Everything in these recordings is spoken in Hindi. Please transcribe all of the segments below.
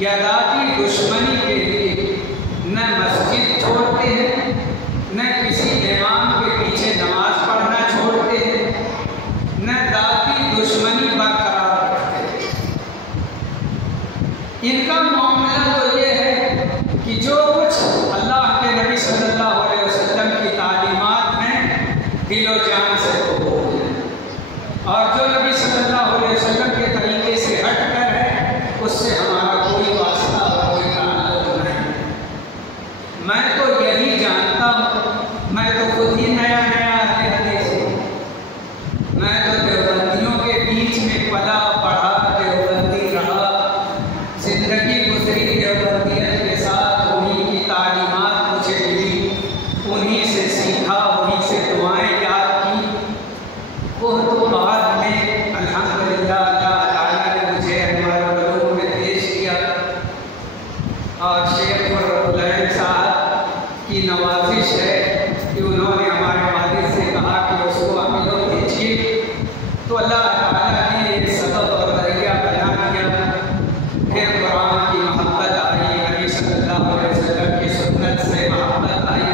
या या राती दुश्मनी के लिए न मस्जिद छोड़ते हैं, न किसी इमाम के पीछे नमाज पढ़ना छोड़ते हैं, न राती दुश्मनी बरकरार रखते हैं। इनका मामला तो ये है कि जो कुछ अल्लाह के नबी सल्लल्लाहु अलैहि वसल्लम की तालीमात में दिलो जान से कबूल है, और जो नबी सल्लल्लाहु अलैहि वसल्लम के तरीके से हट कर है उससे हमारा कोई वास्ता और कोई ताल्लुक नहीं। मैं तो यही जानता हूँ, मैं तो खुद ही नया नया हदीस हूँ। मैं तो देवबंदियों के बीच में पला पढ़ा, देवबंदी रहा, जिंदगी गुजरी देवबंदियत के साथ। उन्हीं की तालीमात मुझे मिली, उन्हीं से सीखा, उन्हीं से दुआएं याद की। वो तो बाद में अल्हम्दुलिल्लाह अल्लाह ताला ने मुझे अनवार उलूम में पेश किया, और शेख मुर्रहुल साहब की नवाजिश है कि उन्होंने हमारे वालिद से कहा कि उसको अमीनो भेजिए, तो अल्लाह ताला ने एक सबब और जरिया बना दिया। फिर कुरान की मोहब्बत आई, नबी सल्लल्लाहु अलैहि वसल्लम की सुन्नत से मोहब्बत आई,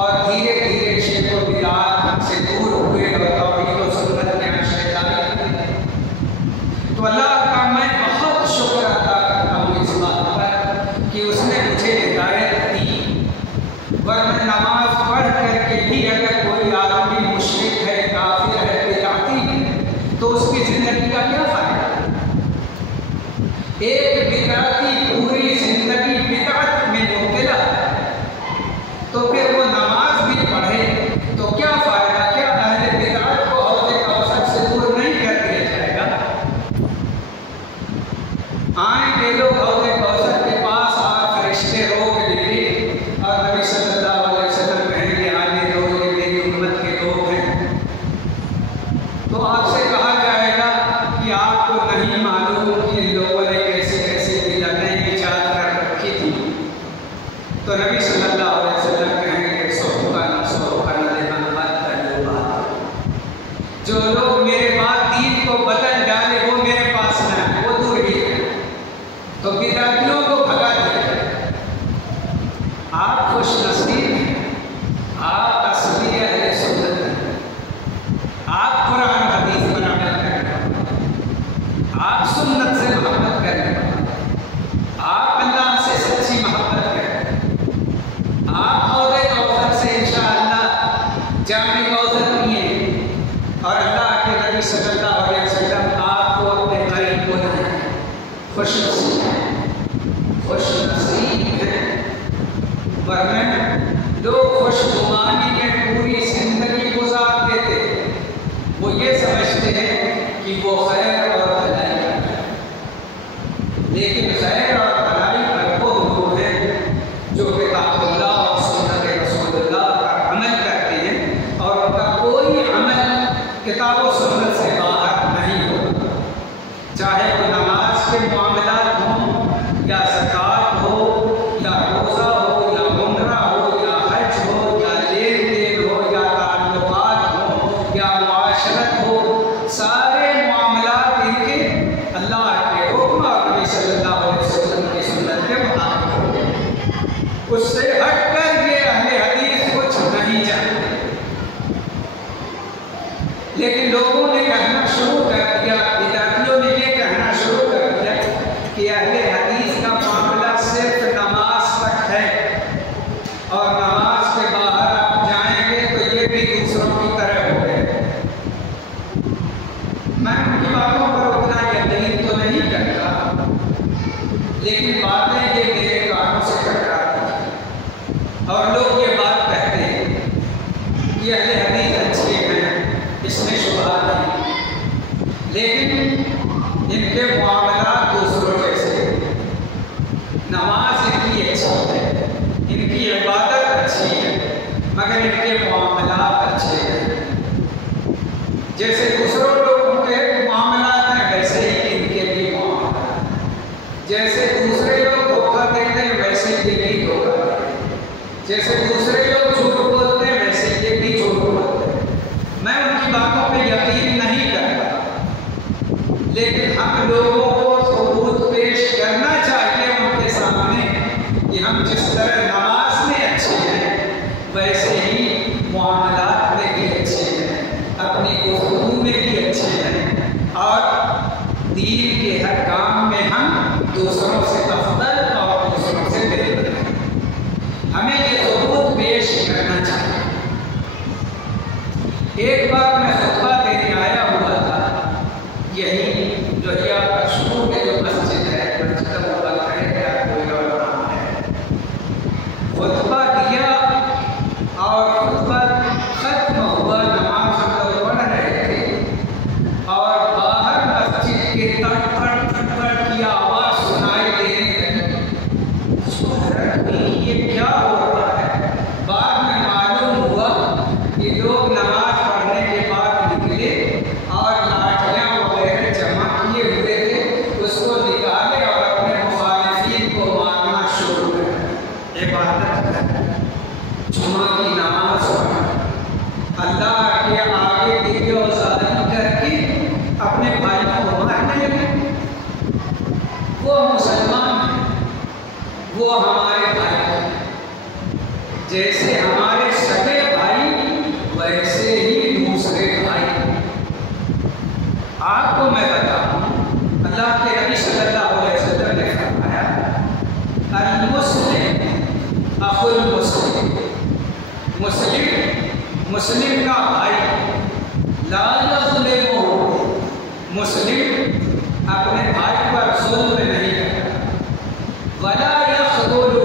और धीरे धीरे शेख व बिदात हमसे दूर हुए और तौहीद व सुन्नत में अंशदारी हुए। तो अल्लाह का मैं बहुत शुक्र अदा करता हूँ इस बात पर कि उसने मुझे हिदायत दी। वरना नमाज पढ़ करके भी अगर कोई आदमी मुशरिक है, काफिर है, बिदअती है, तो उसकी जिंदगी का क्या फायदा? एक बिदअती पूरी जिंदगी बिदअत में मुब्तला है, तो फिर वो नमाज भी पढ़े तो क्या फायदा? क्या अहले बिदअत को हौज़े कौसर से दूर नहीं कर दिया जाएगा? आएंगे लोग हौज़े कौसर के पास, और फरिश्ते रोक लेंगे, और नबी सल्लल्लाहु अलैहि वसल्लम कहेंगे आने दो, ये मेरी उम्मत के लोग हैं। तो आपसे कहा जाएगा कि आपको नहीं मालूम कि इन लोगों ने कैसे कैसे बिदअतें ईजाद कर रखी थी। तो नबी सल्लल्लाहु अलैहि वसल्लम कहेंगे सोहबन लिमन बद्दल। जो लोग मेरे बाद दीन को बदल डाले वो मेरे पास न आए, वो दूर ही है। तो बिदअतियों को भगा दिया जाए। आप खुश नसीब हैं, आप असली अहले सुन्नत हैं, आप कुरान हदीस पर अमल करने वाले, आप सुन्नत से मोहब्बत करने वाले, आप अल्लाह से सच्ची मोहब्बत करते हैं, आप हौज़े कौसर से इंशाअल्लाह जामे कौसर पिए, और अल्लाह के नबी सल्लल्लाहु अलैहि वसल्लम आपको अपने करीब बनाए। खुशनसीब हैं, खुशनसीब हैं। वरना लोग खुशगुमानी में पूरी जिंदगी गुजार देते हैं, वो ये समझते हैं कि वो खैर और भलाई करते हैं, लेकिन खैर और भलाई पर वो लोग हैं जो किताबुल्लाह और सुन्नत रसूलुल्लाह पर अमल करते हैं, और उनका कोई अमल किताब और सुन्नत से बाहर नहीं होता। चाहे वो नमाज के मामलात हों, या ज़कात हो, या रोज़ा हो, या उम्रा हो, या हज हो, या लेन देन हो, या ताल्लुकात हो, या मुआशरत हो, सारे मामलात इनके अल्लाह के हुक्म और नबी सल्लल्लाहु अलैहि वसल्लम की सुन्नत के मुताबिक होते। उससे हटकर ये अहले हदीस कुछ नहीं जानते। लेकिन लोगों ने कहना शुरू कर दिया, बिदअतियों ने ये कहना शुरू कर दिया कि अहले हदीस का मामला सिर्फ नमाज तक है, और नमाज के बाहर आप जाएंगे तो ये भी दूसरों की तरह हो गए। मैं उनकी बातों पर उतना यकीन तो नहीं करता, लेकिन बातें ये मेरे कानों से टकराती हैं, और लोग ये बात कहते हैं कि अहले हदीस अच्छे हैं, इसमें शुबहा नहीं, लेकिन इनके मामला दूसरों जैसे हैं। नमाज इनकी अच्छी है, इनकी इबादत अच्छी है, मगर इनके मामला अच्छे हैं। जैसे दूसरों लोगों के मामला हैं वैसे ही इनके भी मामला, जैसे दूसरे लोग धोखा देते हैं वैसे ये भी धोखा देते हैं, जैसे दूसरे लोग झूठ बोलते हैं वैसे ये भी झूठ बोलते हैं। मैं उनकी बातों पे यकीन नहीं करता, लेकिन हम लोगों को सबूत पेश करना चाहिए उन हम जिस तरह नमाज में अच्छे हैं वैसे ही मुआमलात में भी अच्छे हैं, अपनी गुफ्तगू में भी अच्छे हैं, और दीन के हर काम में हम दूसरों से अफदल और दूसरों से बेहतर हैं। हमें ये सबूत पेश करना चाहिए। एक बार मैं खुतबा देने आया हुआ था, यही लोहिया मशहूर के जो मस्जिद है, खुतबा दिया और खुतबा खत्म हुआ, नमाज हम लोग पढ़ रहे थे और बाहर मस्जिद के तड़फड़ की आवाज़ सुनाई देने लगी। ये क्या हो रहा है? बाद में मालूम हुआ कि लोग नमाज पढ़ने के बाद निकले और लाठियाँ वगैरह जमा किए हुए थे, उसको निकाले और अपने मुखालिफिन को मारना शुरू कर। इबादत जुमा की नमाज अल्लाह के आगे दिव्योजारी करके अपने भाइयों को मारने लगे। वो मुसलमान हैं, वो हमारे भाई हैं, जैसे हमारे सगे भाई वैसे ही दूसरे भाई। आपको मैं बताऊं, अल्लाह के नबी सल्लल्लाहु अलैहि वसल्लम ने फरमाया, अल मुस्लिम अखुल मुस्लिम, मुस्लिम मुस्लिम का भाई, ला यज़्लिमु, मुस्लिम अपने भाई पर जुल्म नहीं करता, वला यख़्ज़ुलु,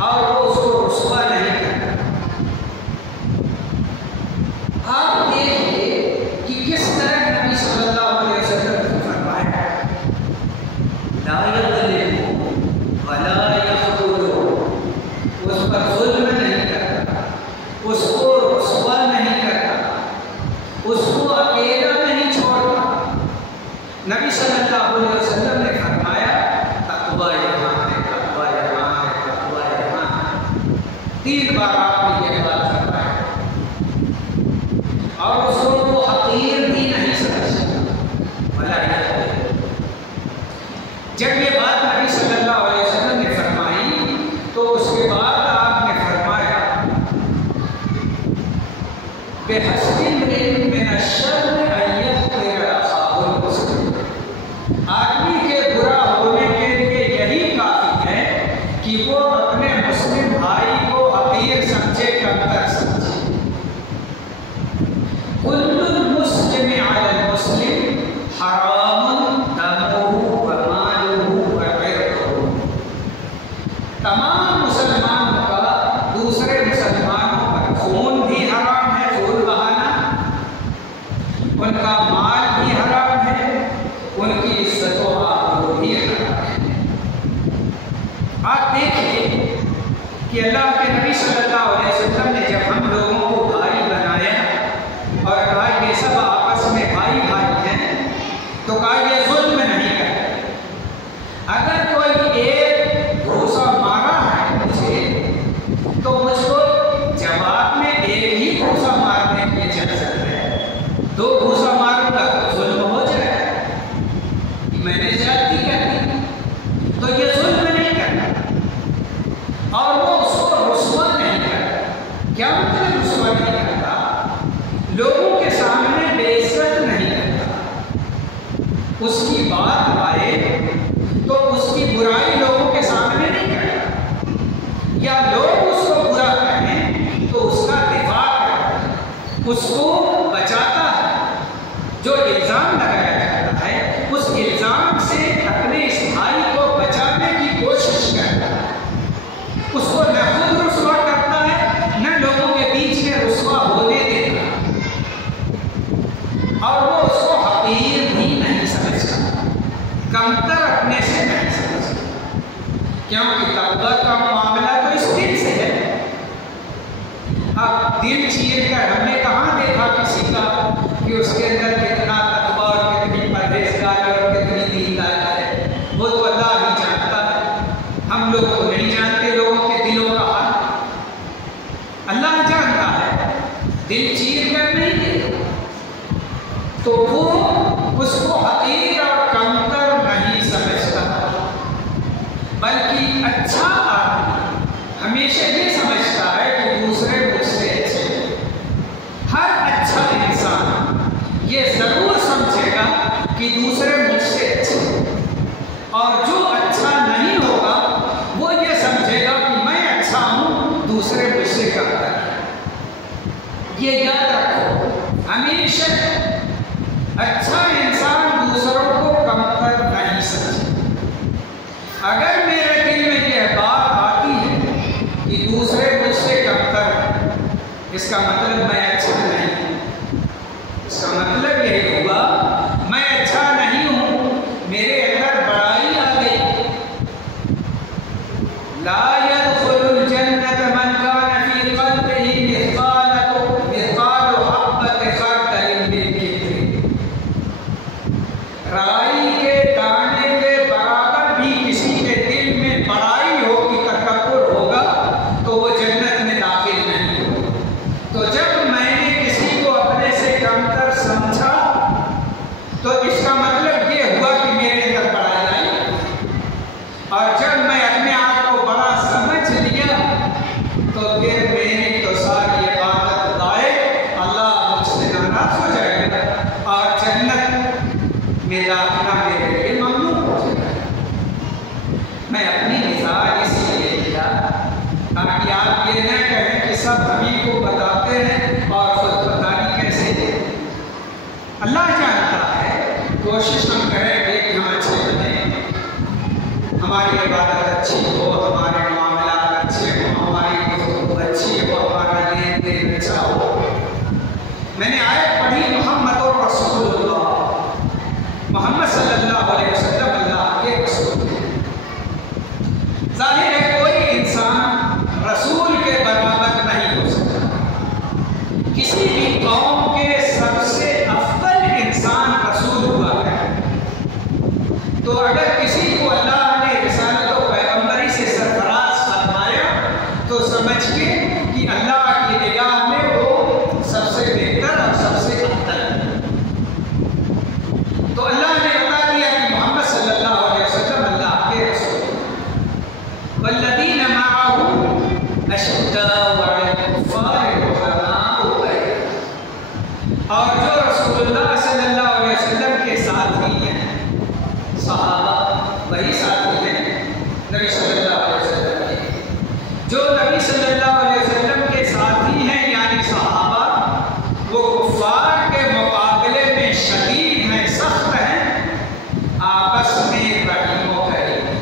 और वो उसको रुस्वा नहीं करता। आप देखिए कि किस तरह नबी सल्लल्लाहु अलैहि वसल्लम ने फरमाया, ला यज़्लिमु वला यख़्ज़ुलु, उस पर जुल्म नहीं करता, उसको रुस्वा नहीं करता, उसको अकेला नहीं छोड़ता। नबी सल्लल्लाहु अलैहि वसल्लम ने फरमाया, तक़वा यहाँ है, तक़वा यहाँ है, तक़वा यहाँ है। 3 बार आपने ये बात फरमाया और उसको वो हकीर भी नहीं समझता। भला जब ये बात नबी सल्लल्लाहु अलैहि वसल्लम ने फरमाई तो उसके बाद आपने फरमाया, आदमी के बुरा होने के लिए यही काफी है कि वो अपने मुस्लिम भाई को हकीर समझे, कमतर समझे। कुल्लुल मुस्लिम अलल मुस्लिम हरामुन दमुहु व मालुहु व इर्दुहु, तमाम मुसलमानों का दूसरे मुसलमानों पर खून भी हराम है, खून बहाना, उनका माल भी हराम है, उनकी इज्जत व आबरू भी हराम है। आप देखिए कि अल्लाह के नबी सल्लल्लाहु अलैहि वसल्लम ने जब हम लोगों को भाई बनाया और कहा ये सब आपस में भाई भाई हैं, तो कहा ये जुल्म नहीं करते। अगर कोई एक घूसा मारा है मुझे, तो मुझको जवाब में एक ही घूसा मारने की इजाजत है। 2 घूसा मारूंगा तो जुल्म हो जाएगा, मैंने ज्यादती कर दी, तो ये जुल्म नहीं करना। और वो उसको रुस्वा नहीं करता। क्या मतलब रुस्वा नहीं करता? लोगों के सामने बेइज्जत नहीं करता। उसकी बात आए तो उसकी बुराई लोगों के सामने नहीं करता, या लोग उसको बुरा कहें तो उसका दिफा करता है, उसको बचाता है। जो इल्ज़ाम लगाया जाता है उस इल्ज़ाम से अपने इस भाई को बचाने की कोशिश करता है, उसको न खुद रुस्वा करता है न लोगों के बीच में रुस्वा होने देता, और वो उसको हकीर भी नहीं समझता, कमतर अपने से नहीं समझता। क्योंकि तक़वा का मामला तो इस दिल से है। अब दिल चीर कर हमने कहाँ देखा किसी का कि उसके अंदर कितना तक़वा और कितनी परहेज़गारी और कितनी दीनदारी है? वो तो अल्लाह ही जानता है, हम लोग तो नहीं जानते लोगों के दिलों का हाल। अल्लाह जानता है, दिल चीर कर नहीं देता, तो वो उसको हकीर और कमतर नहीं समझता, बल्कि अच्छा हमेशा ये समझता है कि दूसरे मुझसे अच्छे हैं। हर अच्छा इंसान ये जरूर समझेगा कि दूसरे मुझसे अच्छे हैं, और जो अच्छा नहीं होगा वो ये समझेगा कि मैं अच्छा हूं, दूसरे मुझसे कमतर है। ये याद रखो, हमेशा अच्छा इंसान दूसरों को कमतर नहीं समझे। अगर मेरे दिल में यह बात आती है कि दूसरे मुझसे कमतर है, इसका मतलब मैं अच्छा नहीं हूं। इसका मतलब यही हुआ मैं अच्छा नहीं हूं, मेरे अंदर बड़ाई आ गई। ला यदखुलुल जन्नत मन कान फी क़ल्बिही मिस्क़ाल हब्बति ख़र्दलिन मिन किब्र। राई के दाने के बराबर भी किसी के दिल में बड़ाई होगी, तकब्बुर होगा, तो वो जन्नत में दाखिल नहीं होगा। तो जब मैंने किसी को अपने से कमतर समझा तो इसका मतलब ये हुआ कि मेरे अंदर बड़ाई आई, और जब मैं अपने आप को बड़ा समझ लिया तो फिर मेरी तो सारी इबादत दाए, अल्लाह मुझसे नाराज हो जाएगा और जन्नत में दाखिला मेरे लिए ममनू हो जाएगा। मैं अपनी मिसाल इसलिए लिया ताकि आप ये न कहें कि सब हमी को बताते हैं और खुद पता नहीं कैसे देते। अल्लाह जानता है, कोशिश हम करेंगे कि हम अच्छे बने, हमारी इबादत अच्छी हो, हमारे मामलात अच्छे हो, हमारी गुफ्तगू अच्छी हो, हमारा लेन देन अच्छा हो। मैंने आयत पढ़ी, मोहम्मद रसूलुल्लाह, मोहम्मद सल्लल्लाहु अलैहि वसल्लम अल्लाह के रसूल हैं। जाहिर है कोई इंसान रसूल के बराबर नहीं हो सकता। किसी भी कौम के सबसे अफजल इंसान रसूल हुआ है। तो अगर किसी को अल्लाह ने रिसालत और पैगंबरी से सरफराज फरमाया तो समझिए कि अल्लाह की निगाह में वो सबसे बेहतर और सबसे अफजल है। तो अल्लाह ने बता दिया कि मोहम्मद सल्लल्लाहु अलैहि वसल्लम अल्लाह के रसूल हैं। वल्लज़ीना मअहू अशद्दाउ अलल कुफ़्फ़ारि रुहमाउ बैनहुम। और जो रसूलुल्लाह सल्लल्लाहु अलैहि वसल्लम के साथी हैं, सहाबा वही साथी हैं नबी सल्लल्लाहु अलैहि वसल्लम के। जो नबी सल्लल्लाहु अलैहि वसल्लम के साथी हैं यानी सहाबा, वो कुफ़ार के मुकाबले में शदीद हैं, सख्त हैं, आपस में रहीम व करीम हैं।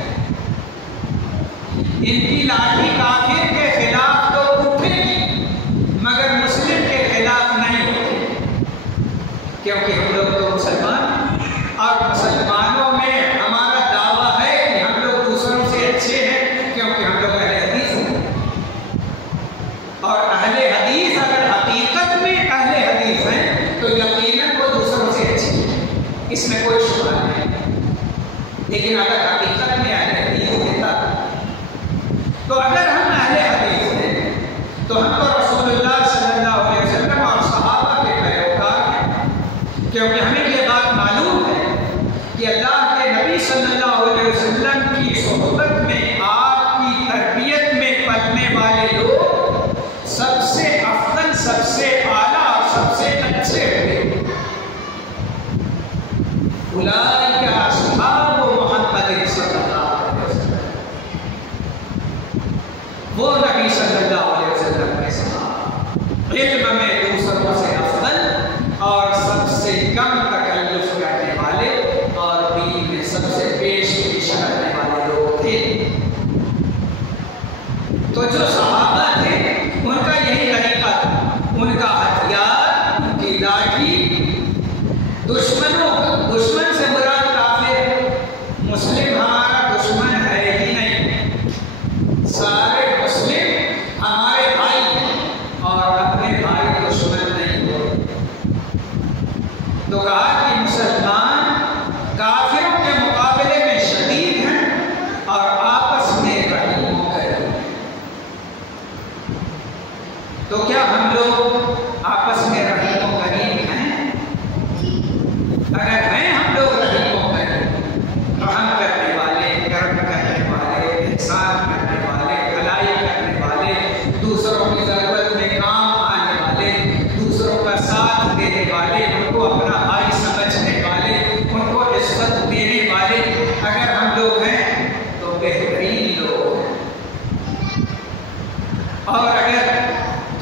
इनकी लाठी काफिर के खिलाफ तो उठेगी मगर मुस्लिम के खिलाफ नहीं उठेगी, क्योंकि हम लोग तो मुसलमान, और मुसलमानों में हमारा दावा है कि हम लोग दूसरों से अच्छे हैं, क्योंकि हम लोग अहले हदीस हैं। और अहले हदीस अगर हकीकत में अहले हदीस हैं तो यकीनन वो दूसरों से अच्छे हैं, इसमें कोई शुबा नहीं। लेकिन अगर हकीकत में अहले हदीस देता, तो अगर हम अहले हदीस हैं तो हम तो रसूलुल्लाह सल्लल्लाहु अलैहि वसल्लम और सहाबा के पैरोकार हैं, क्योंकि हमें ये बात मालूम है कि अल्लाह के नबी सल्लल्लाहु अलैहि वसल्लम की सोहबत में, आपकी तरबियत में पलने वाले लोग सबसे अफजल, सबसे आला और सबसे अच्छे हुए। उलाइका अस्हाबु मुहम्मद सल्लल्लाहु अलैहि वसल्लम, वो नबी सल्लल्लाहु अलैहि वसल्लम के सहाबा, इल्म में दूसरों से अफजल और सबसे कम तकल्लुफ करने वाले और दीन में सबसे पेश करने वाले लोग थे। तो जो सहाबा थे उनका यही तरीका था, उनका हथियार, उनकी लाठी, दुश्मन से मुराद काफिर, मुस्लिम हमारा दुश्मन है ही नहीं। सारे मुस्लिम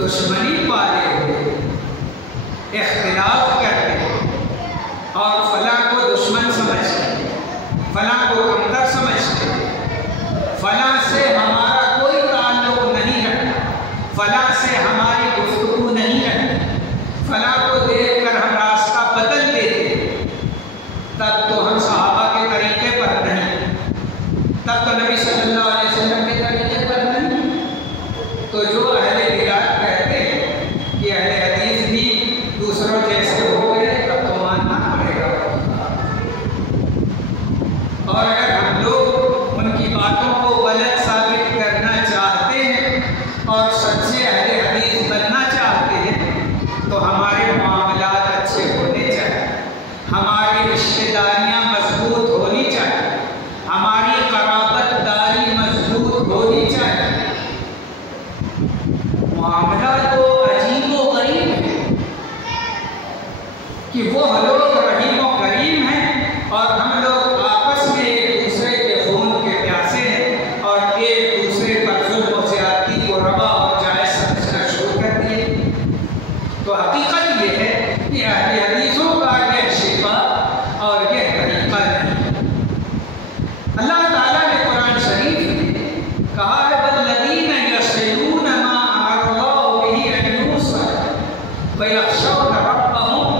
दुश्मनी पाले हुए, इख्तिलाफ करते और फलां को दुश्मन समझते, फलां को कमतर समझते, फलां से हमारा कोई ताल्लुक नहीं रखता, फलां से हमारी गुफ्तगू नहीं रखती, फलां को देखकर हम रास्ता बदल देते, तब तो हम सहाबा के तरीके पर नहीं, तब तो नबी सल्लल्लाहु अलैहि वसल्लम के तरीके पर नहीं। तो जो अहले बिदात कहते हैं कि अहले हदीस भी दूसरों जैसे हो गए, तब तो मानना पड़ेगा। और अगर हम लोग उनकी बातों को गलत साबित करना चाहते हैं और सच्चे अहले हदीस बनना चाहते हैं, तो हमारे मामलात अच्छे होने चाहिए, हमारी रिश्तेदारियां मजबूत होनी चाहिए, हमारी कराबतदारी मजबूत होनी चाहिए। मामला तो अजीबो गरीब है कि वो लोग रहीमो करीम हैं और हम लोग आपस में एक दूसरे के खून के प्यासे हैं और एक दूसरे पर जुल्म और ज्यादती को रवा और जायज समझना शुरू कर दिए। तो हकीकत ये है कि अहले हदीसों का यह शिफा और यह तरीका नहीं। अल्लाह ताला ने कुरान शरीफ में कहा है, वल्लज़ीना यस्लूना मा अमरल्लाहु बिही अन युरसल व यख़शौना रब्बहुम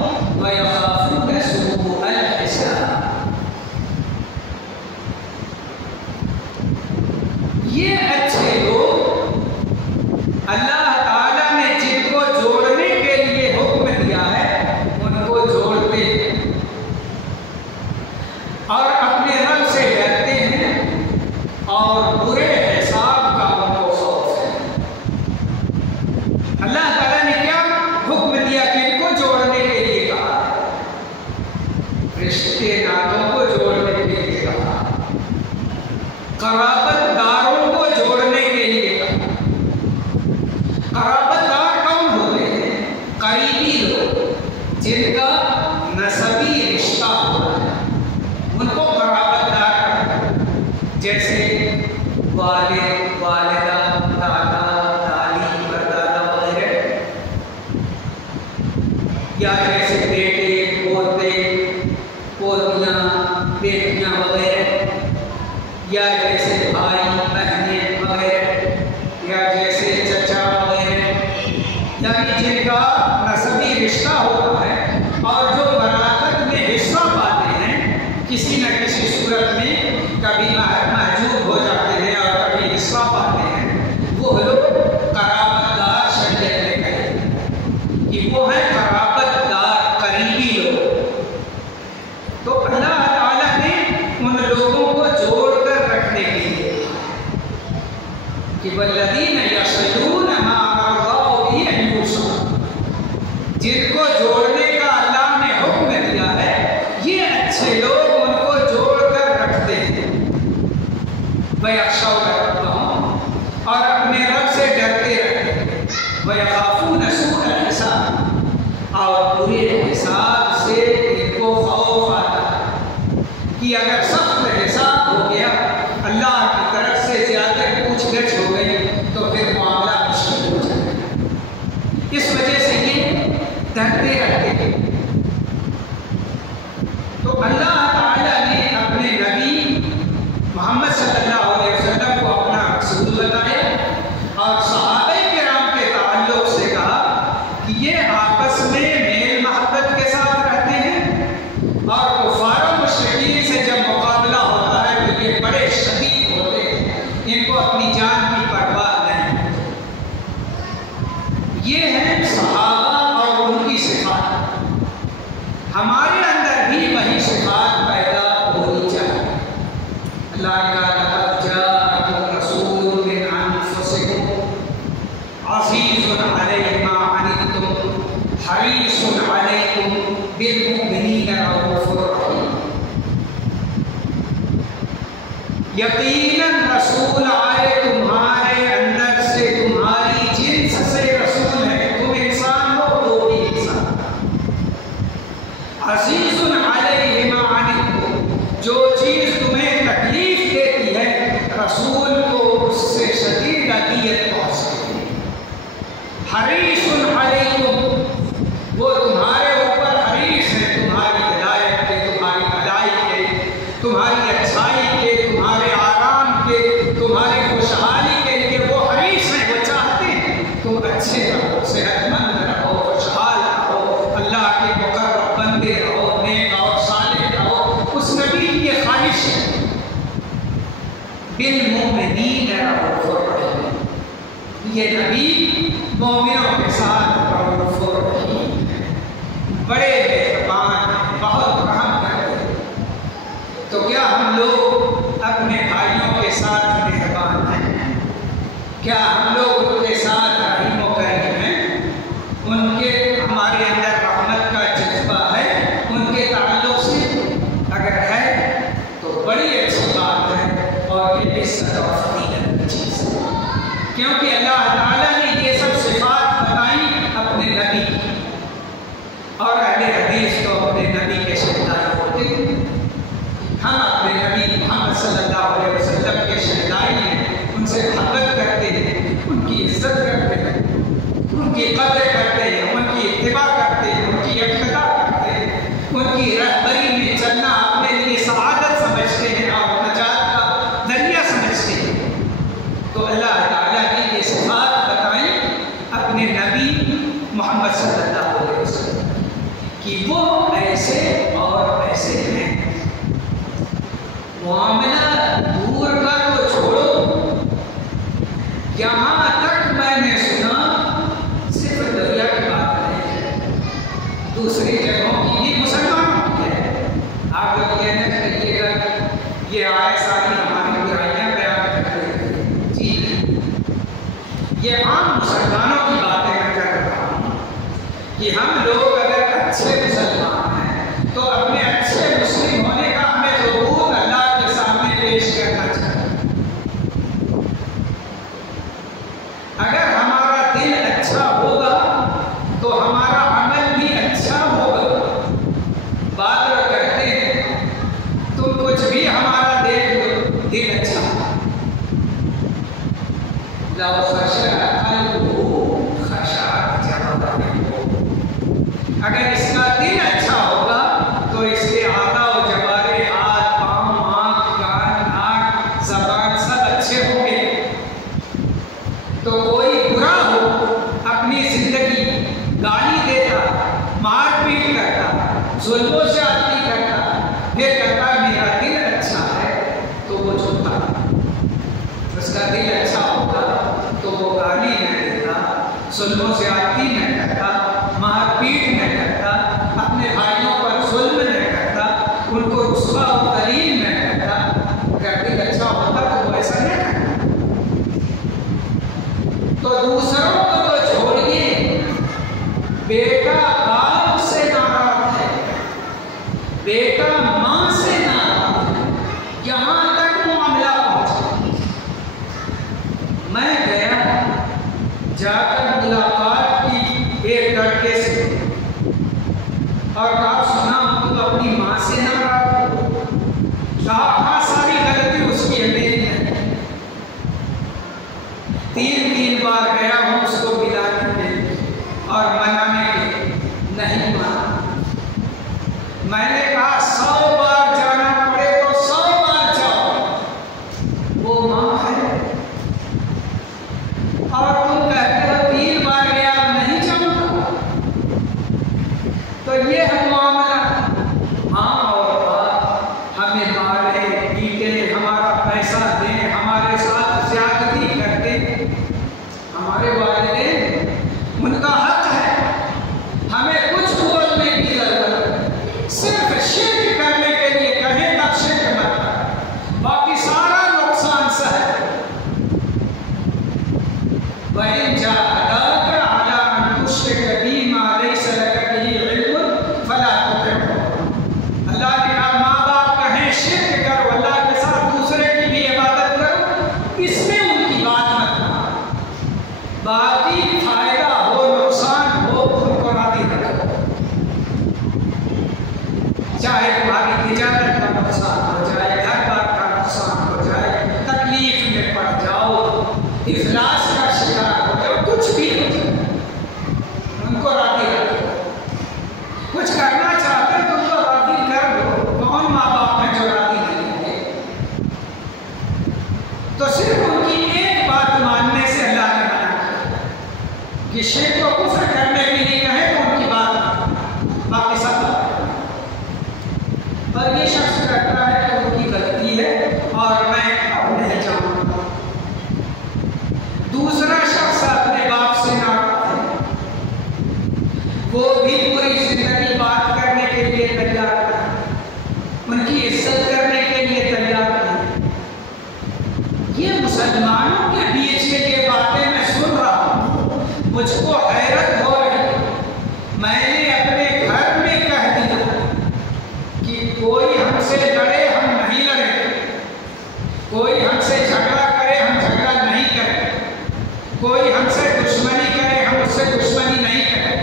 व यख़ाफूना सूअल हिसाब। ये अच्छे लोग अल्लाह ताला ने जिनको जोड़ने के लिए हुक्म दिया है, उनको जोड़ते हैं और अपने रब से डरते हैं और बुरे हिसाब का उनको खौफ है। अल्लाह ताला ने क्या हुक्म दिया, किनको जोड़ने के लिए कहा? रिश्ते नातों को जोड़ने के लिए कहा, कराबतदारों को जोड़ने के लिए कहा। कराबतदार कौन होते हैं? करीबी लोग जिनका नसबी रिश्ता होता है, उनको कराबतदार कहते हैं। जैसे वालिद, वालिदा, दादा, दादी, परदादा वगैरह, या जैसे बेटे, पोते, पोतियाँ, बेटियाँ वगैरह, या जैसे भाई बहनें वगैरह, या जैसे चचा वगैरह, यानी जिनका नसबी रिश्ता होता है और जो वरासत में हिस्सा पाते हैं, किसी न किसी सूरत में कभी महजूब हो जाते हैं और कभी हिस्सा पाते हैं, वो लोग कराबतदार शरीयत में कहे कि वो है कराबतदार करीबी लोग। तो अल्लाह ताला ने उन लोगों को जोड़कर रखने के लिए कि वल्लज़ीना यस्लूना मा अमरल्लाहु बिही अन युरसल, जिनको जोड़ने का अल्लाह ने हुक्म दिया है, ये अच्छे लोग उनको जोड़कर रखते हैं। व यख़शौना रब्बहुम, और अपने रब से डरते रहते हैं। व यख़ाफूना सूअल हिसाब, और बुरे हिसाब से इनको खौफ आता है कि अगर सख्त हिसाब हो गया, अल्लाह की तरफ से ज्यादा पूछगछ हो गई, तो फिर मामला मुश्किल हो जाएगा। इस वजह से ये डरते रहते हैं। तो अल्लाह ताला ने अपने नबी मोहम्मद सल्लल्लाहु अलैहि वसल्लम को अपना रसूल बताया और सहाबा किराम के ताल्लुक से कहा कि ये आपस में मेल मोहब्बत के साथ रहते हैं और कुफार और मुशरिकीन से जब मुकाबला होता है तो ये बड़े शदीद होते हैं, इनको अपनी जान की परवाह नहीं। ये है सहाबा और उनकी सिफात। हमारे अंदर भी वही सिफात पैदा होनी चाहिए। अल्लाह का लक़द जाअकुम रसूलुम मिन अनफुसिकुम अज़ीज़ुन अलैहि मा अनित्तुम हरीसुन अलैकुम बिल मुमिनीना रऊफ़ुर रहीम। यकीनन रसूल आए तुम्हारे अंदर से, तुम्हारी जिन्स से रसूल है। तुम इंसान हो तो भी इंसान। अज़ीज़ुन अलैहि मा अनित्तुम, जो चीज तुम्हें तकलीफ देती है, रसूल को उससे शदीद अज़ियत पहुंचती है। हरी बिल-मुमिनीन रऊफ़ुर रहीम। ये नबी मोमिनों के साथ रऊफ़ुर रहीम है, बड़े मेहरबान हैं, बहुत रहम करते हैं। तो क्या हम लोग अपने भाइयों के साथ मेहरबान हैं? क्या हम लोग उनके साथ रहीम व करीम हैं? उनके हमारे अंदर रहमत का जज्बा है उनके ताल्लुक से? अगर है तो बड़ी अच्छी बात है और ये इज्जत और फजीलत की चीज़ है, क्योंकि अल्लाह ताला ने ये सब सिफात बताई अपने नबी की, और अहले हदीस तो अपने नबी के शहदाई होते हैं। हम अपने नबी मोहम्मद सल्लल्लाहु अलैहि वसल्लम के शहदाई हैं, उनसे मोहब्बत करते हैं, उनकी इज्जत करते हैं, उनकी कदर करते हैं, उनकी इत्तिबा करते हैं, उनकी इक्तदा करते हैं, उनकी रहबरी में चलना अपने लिए सआदत समझते हैं और नजात का जरिया समझते हैं। तो अल्लाह ताला ने ये सिफात बताई अपने नबी मोहम्मद सल्लल्लाहु अलैहि वसल्लम कि वो ऐसे और ऐसे हैं। मामला दूर का तो छोड़ो, यहाँ तक मैंने सुना सिर्फ दरिया की बात नहीं है, दूसरी जगहों की भी मुसलमानों की है। आप लोग ये न कहिएगा ये आए सारी हमारी बुराइयां बयान करते हैं, जी ये आम मुसलमानों की बातें मैं कर रहा हूँ कि हम लोग अगर अच्छे मुसलमान हैं तो अपने अच्छे मुस्लिम होने का हमें सबूत अल्लाह के सामने पेश करना चाहिए। अगर हमारा दिल अच्छा होगा तो हमारा अमल भी अच्छा होगा। बात लोग कहते हैं तुम कुछ भी हमारा देख लो, दिल अच्छा लव खशअ क़ल्बुहु खशअत जवारिहुहु। अगर इसका दिल अच्छा होगा तो इसके आदा और जवारे, हाथ, पाँव, आँख, कान, नाक, ज़बान सब अच्छे होंगे। तो कोई बुरा हो अपनी जिंदगी गाली देता, मारपीट करता, जुल्म ज़्यादती करता, फिर कहता मेरा दिल अच्छा है, तो वो झूठा। उसका दिल अच्छा होगा तो वो गाली न देता, जुल्म ज़्यादती न करता, मारपीट न करता, अपने भाइयों पर जुल्म न करता, उनको रुस्वा और दलील न करता। अगर दिल अच्छा होता तो वो ऐसा नहीं करता। तो दूसरों को तो छोड़िए, बेटा बाप से नाराज है, बेटा माँ से नाराज है, यहाँ तक मामला पहुंचा। मैं गया जाकर मुलाकात की एक लड़के से और कहा सुना तुम अपनी माँ से नाराज हो? कहा सारी गलती उसकी है, मेरी है। 3 बार गया हूँ उसको मिलाने के और मनाने के, नहीं माना। मैंने कहा 100 बार जाना पड़े तो 100 बार जाओ, वो माँ है। और तुम कहते हो 3 बार गया अब नहीं जाऊंगा। तो ये है मामला। माँ और बाप हमें मारे पीटे, हमारा पैसा दे, हमारे साथ ज्यादती करते, हमारे वालिदैन उनका हक है, हमें कुछ बोलने की जरूरत है। सिर्फ शिर्क करने के लिए कहें तब शिर्क मत कर, बाकी सारा नुकसान सह। वइन जाहदाक अला अन तुश्रिक बी मा लैसा लक बिही इल्मुन फला तुतिअहुमा। अल्लाह ने कहा माँ बाप कहें शिर्क करो, अल्लाह के साथ दूसरे की भी इबादत करो, इसमें उनकी बात मत मानो। बाकी फायदा हो नुकसान हो उनको राजी रखो, चाहे तुम्हारी तिजारत का नुकसान हो जाए, घर बार का नुकसान हो जाए, तकलीफ में पड़ जाओ, इफलास का शिकार हो जाओ, कुछ भी हो जाए, उनको राजी रखो। कुछ करना चाहते हो तो उनको राजी कर लो। कौन माँ बाप है जो राजी नहीं होंगे? तो सिर्फ उनकी एक बात मानने से अल्लाह ने मना किया कि शिर्क को कुफ्र करने के लिए कहे तो उनकी बात मानो, बाकी सब बात। और ये शख्स कहता है कि उनकी गलती है और मैं अब नहीं जाऊंगा। मुसलमानों के बीच में ये बातें मैं सुन रहा हूँ, मुझको हैरत हो रही। मैंने अपने घर में कह दिया कि कोई हमसे लड़े हम नहीं लड़ेंगे, कोई हमसे झगड़ा करे हम झगड़ा नहीं करें, कोई हमसे दुश्मनी करे हम उससे दुश्मनी नहीं करें,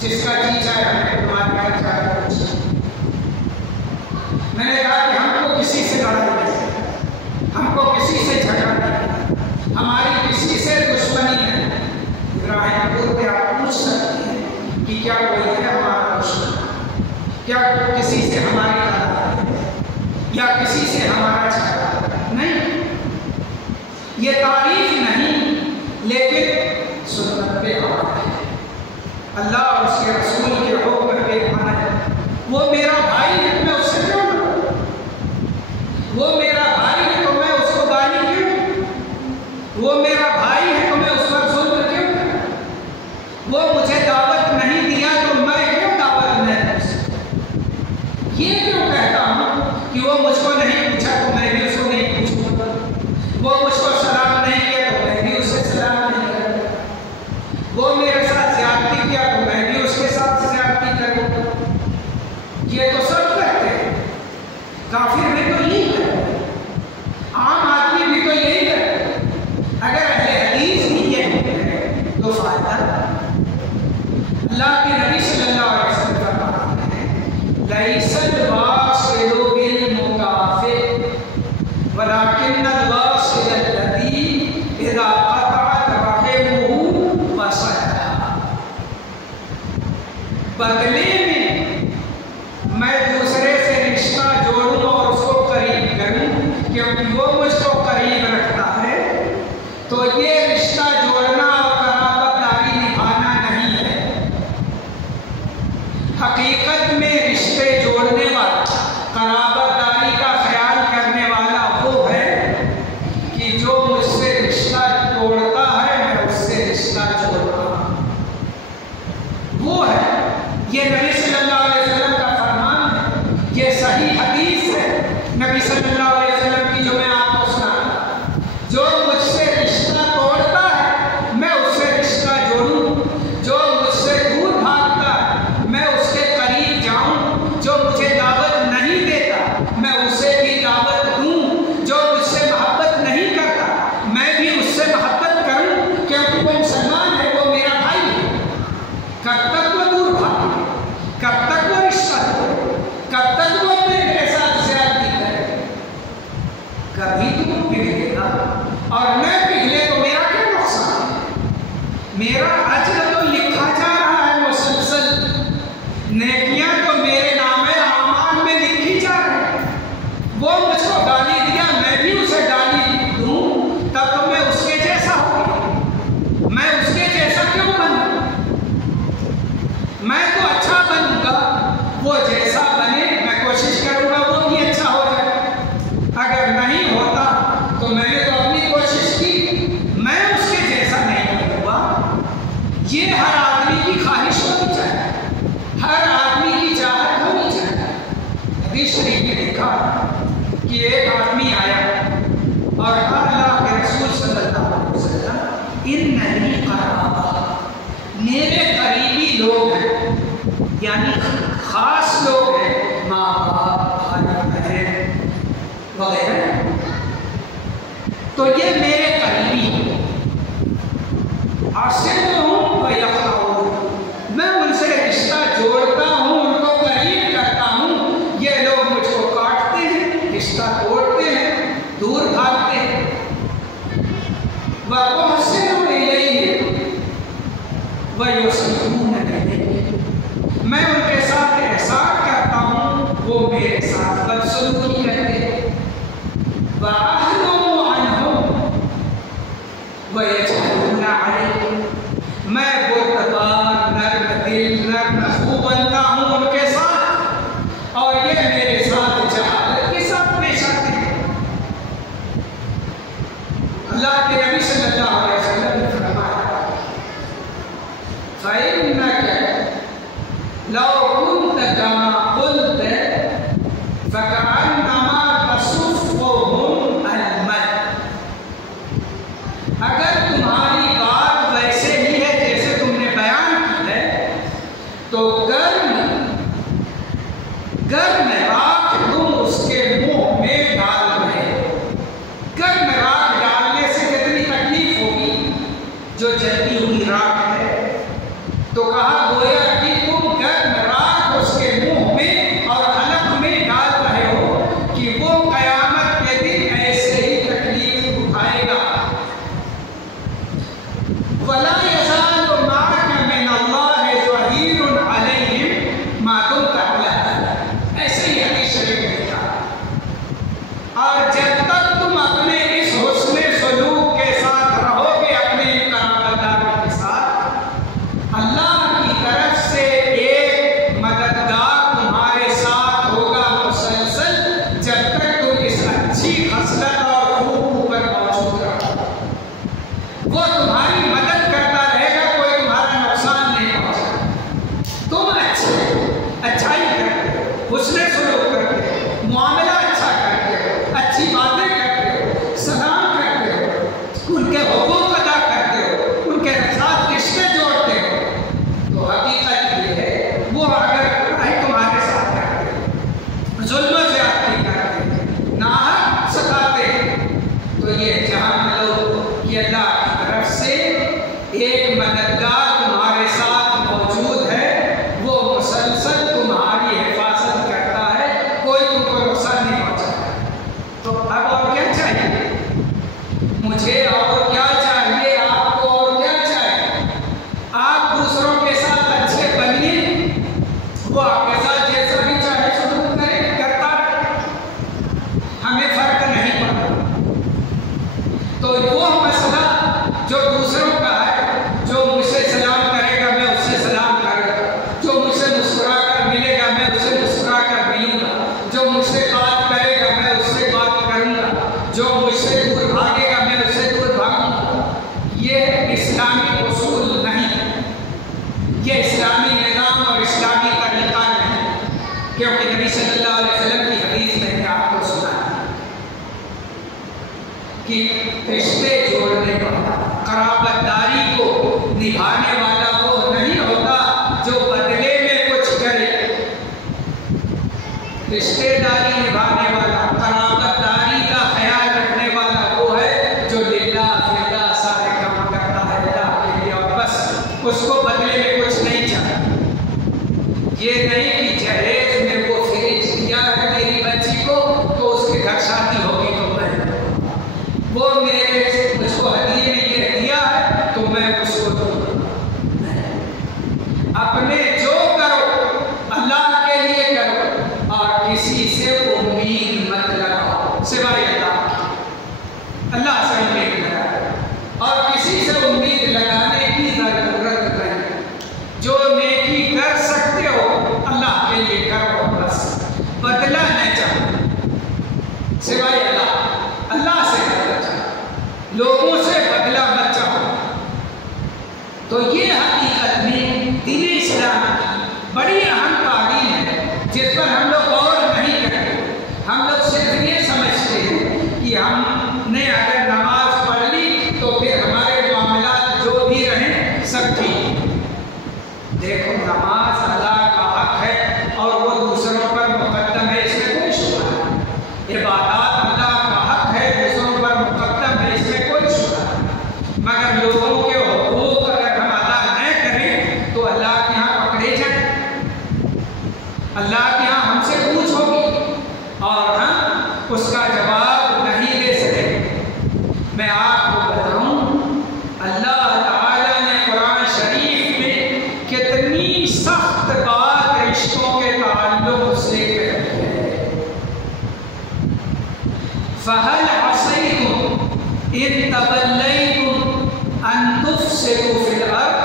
जिसका जी चाहे हमें तुम्हारे चाहे। मैंने कहा कि हमको किसी से लड़ाई नहीं, हमको किसी से झगड़ा नहीं, हमारी किसी से दुश्मनी नहीं। इब्राहिमपुर पे आप पूछ सकते हैं कि क्या कोई है हमारा दुश्मन, क्या किसी से हमारी लड़ाई है या किसी से हमारा झगड़ा नहीं। ये तारीफ नहीं, लेकिन सुन्नत पे अमल है, अल्लाह और उसके रसूल के हुक्म पे अमल है। वो मेरा भाई है, मैं उससे क्यों लड़ूं? वो मेरा भाई है तो मैं उसको गाली क्यों दूं? वो मेरा भाई है तो मैं उस पर जुल्म क्यों करूं? वो मुझे दावत नहीं दिया तो मैं क्यों दावत नहीं दूं? ये क्यों कहता हूं कि वो मुझको नहीं पूछा तो मैं भी उसको नहीं पूछूंगा, वो मुझको सलाम नहीं किया तो मैं भी उससे सलाम नहीं करूंगा, वो मेरे साथ ज्यादती किया तो मैं भी उसके साथ ज्यादती करूंगा। ये तो सब करते हैं, काफिर भी तो यही करते हैं, आम आदमी भी तो यही करते हैं। अगर अहले हदीस ही यही है तो फायदा। अल्लाह के नबी सल्लल्लाहु अलैहि वसल्लम फरमाते हैं, लैसल वासिलु बिल मुकाफिर वलाकिन्नल वासिल अल्लज़ी इज़ा क़तअत रहिमुहु वसलहा। बदले मैं दूसरे से रिश्ता जोड़ूं और उसको करीब करूं, क्योंकि वो मुझको करीब रखता है, तो ये रिश्ता जोड़ना और कराबतदारी निभाना नहीं है। हकीकत में रिश्ते जोड़ने वाला, कराबतदारी का ख्याल करने वाला वो है कि जो मुझसे रिश्ता तोड़ता है मैं उससे रिश्ता जोड़ता हूं, वो है। ये नबी सल्लल्लाहु अलैहि वसल्लम का फरमान है, ये सही हदीस है नबी सल्लल्लाहु अलैहि वसल्लम की, जो मैं आपको सुनाता। जो मुझसे रिश्ता तोड़ता है मैं उससे रिश्ता जोड़ूं, जो मुझसे दूर भागता है मैं उसके करीब जाऊं, जो मुझे दावत नहीं देता मैं उसे भी दावत दूं, जो मुझसे मोहब्बत नहीं करता मैं भी उससे मोहब्बत करूं, क्योंकि वो मुसलमान है, वो मेरा भाई है। कब तक वो दूर भागे, कब तक वो रिश्ता तोड़े, कब तक वो मेरे साथ ज्यादती करे? कभी तो पिघलेगा, और न पिघले तो मेरा क्या नुकसान है? मेरा अजर तो लिखा जा रहा है मुसलसल, नेकियां तो मेरे नामे आमाल में लिखी जा रही है। वो मुझको गाली दिया मैं भी उसे गाली दूं, तब तो मैं उसके जैसा हो गया। मैं उसके जैसा क्यों बनूं? मैं तो अच्छा बनूंगा, वो जैसा बने मैं कोशिश करूंगा वो भी अच्छा हो जाए। अगर नहीं होता तो मैंने तो अपनी कोशिश की, मैं उसके जैसा नहीं बनूंगा। ये हर आदमी की ख्वाहिश होनी चाहिए, हर आदमी की चाहत होनी चाहिए। हदीस शरीफ में लिखा कि एक आदमी आया और अल्लाह के रसूल सल्लल्लाहु अलैहि वसल्लम, इन्ननी क़राबा, मेरे करीबी लोग हैं, यानी खास लोग हैं, माँ बाप भाई बहन वगैरह, तो ये मेरे करीबी हैं। मैं उनसे रिश्ता जोड़ता हूँ, उनको करीब करता हूँ, ये लोग मुझको काटते हैं, रिश्ता तोड़ते हैं, दूर भागते हैं। मैं उनके साथ एहसान करता हूँ, वो मेरे साथ बदसलूकी करते हैं। मैं बुर्दबार, नर्म दिल, नर्म खू बनता हूँ उनके साथ, और ये मेरे साथ जहालत के साथ पेश आते हैं। अल्लाह के नबी सल्लल्लाहु अलैहि वसल्लम ने फरमाया, लौ कुन्त कमा कुन्त फकअन्नमा तसुफ्फुहुम अल-मद। अगर तुम्हारी बात वैसे ही है जैसे तुमने बयान की है, तो गर्म राख तुम उसके मुंह में डाल रहे हो। गर्म राख डालने से कितनी तकलीफ होगी जो जलती हुई राख है। तो कहा गोया कि तुम गर्म राख उसके मुंह में और हलक में डाल रहे हो कि वो कयामत के दिन ऐसे ही तकलीफ उठाएगा। वला यज़ालु माअका मिन अल्लाहि ज़हीरुन अलैहिम मा दुमता अला ज़ालिक। ऐसे ही हदीस शरीफ में कहा। और जब तक तुम अपने इस हुस्न सलूक के साथ रहोगे, अपने करामतदारों के साथ, अल्लाह की तरफ से एक मददगार तुम्हारे साथ होगा मुसलसल, जब तक तुम इस अच्छी खसलत और खूब पर मौजूद रहो। वो तुम्हारी मदद करता रहेगा, कोई तुम्हारा नुकसान नहीं पहुंचा। तुम अच्छाई करते हो, हुस्न सलूक करते हो, मुआमला अच्छा करते हो, अच्छी बातें करते हो, सलाम करते हो, उनके हुकूक अदा करते हो, उनके साथ रिश्ते जोड़ते हो, तो हकीकत ये है वो अगर तुम्हारे साथ करते हो, जुल्म ज़्यादती करते हैं, नाहक सताते हैं, तो ये जान लो कि अल्लाह की तरफ से एक मददगार तुम्हारे साथ मौजूद है। वो मुसलसल तुम्हारी हिफाजत करता है, कोई तुमको नुकसान नहीं पहुंचाता। तो अब और क्या चाहिए मुझे, और क्या चाहिए आपको, और क्या चाहिए? आप दूसरों के साथ अच्छे बनिए, वो आपके साथ जैसा भी चाहे सलूक करे, करता रहे, हमें फर्क नहीं पड़ता। तो वो मसला जो दूसरों का है, जो मुझसे सलाम करेगा मैं उससे सलाम करूंगा, जो मुझसे मुस्कुरा कर मिलेगा मैं उससे मुस्कुरा कर मिलूंगा, जो मुझसे बात करेगा मैं उससे बात करूंगा, जो मुझसे दूर भागेगा मैं उससे दूर भागूंगा। ये इस्लामी उसूल नहीं, ये इस्लामी निज़ाम और इस्लामी तरीका नहीं, क्योंकि नबी सल्लल्लाहु अलैहि वसल्लम की हदीस में आपको सुना है कि रिश्ते जोड़ने वाला, कराबतदारी को निभाने वाला वो नहीं होता जो बदले में कुछ करे। रिश्तेदारी निभाने वाला, कराबतदारी का ख्याल रखने वाला वो है जो लिल्लाह फिल्लाह सारे काम करता है अल्लाह के लिए, और बस उसको बदले में कुछ नहीं चाहिए। ये नहीं कि जहेज में वो फ्रिज दिया है मेरी बच्ची को तो उसके घर शादी होगी तो मैं, वो मेरे उसको हदिये में ये दिया है तो मैं उसको दूंगा। अपने जो करो अल्लाह के लिए करो, और किसी से उम्मीद मत लगाओ सिवाय अल्लाह से उम्मीद लगाओ, और किसी से उम्मीद लगाने की जरूरत नहीं। जो नेकी कर सकते हो अल्लाह के लिए करो, बस बदला न चाहो सिवाय अल्लाह से बदला चाहो, लोगों से बदला मत चाहो। तो ये हकीकत में दीन इस्लाम की बड़ी अहम तालीम है, जिस पर हम लोग गौर नहीं करते। हम लोग सिर्फ ये समझते हैं कि हमने अगर नमाज पढ़ ली तो फिर हमारे मामलात जो भी रहें सब ठीक। देखो नमाज अल्लाह का हक है और वो दूसरों पर मुकद्दम है, इसमें कोई शुबहा नहीं। इबादत अल्लाह का हक है, दूसरों पर मुकद्दम है, इसमें कोई शुबहा नहीं। मगर लोगों के हुकूक अगर हम अदा न करें तो अल्लाह के यहाँ पकड़े जाए, अल्लाह के यहाँ हमसे पूछ होगी और हम उसका जवाब नहीं दे सकेंगे। मैं आपको बताऊं, अल्लाह ताला ने कुरान शरीफ में कितनी सख्त बात रिश्तों के ताल्लुक से कही है। फहल असैतुम इन तवल्लैतुम अन तुफसिदू फिल अर्द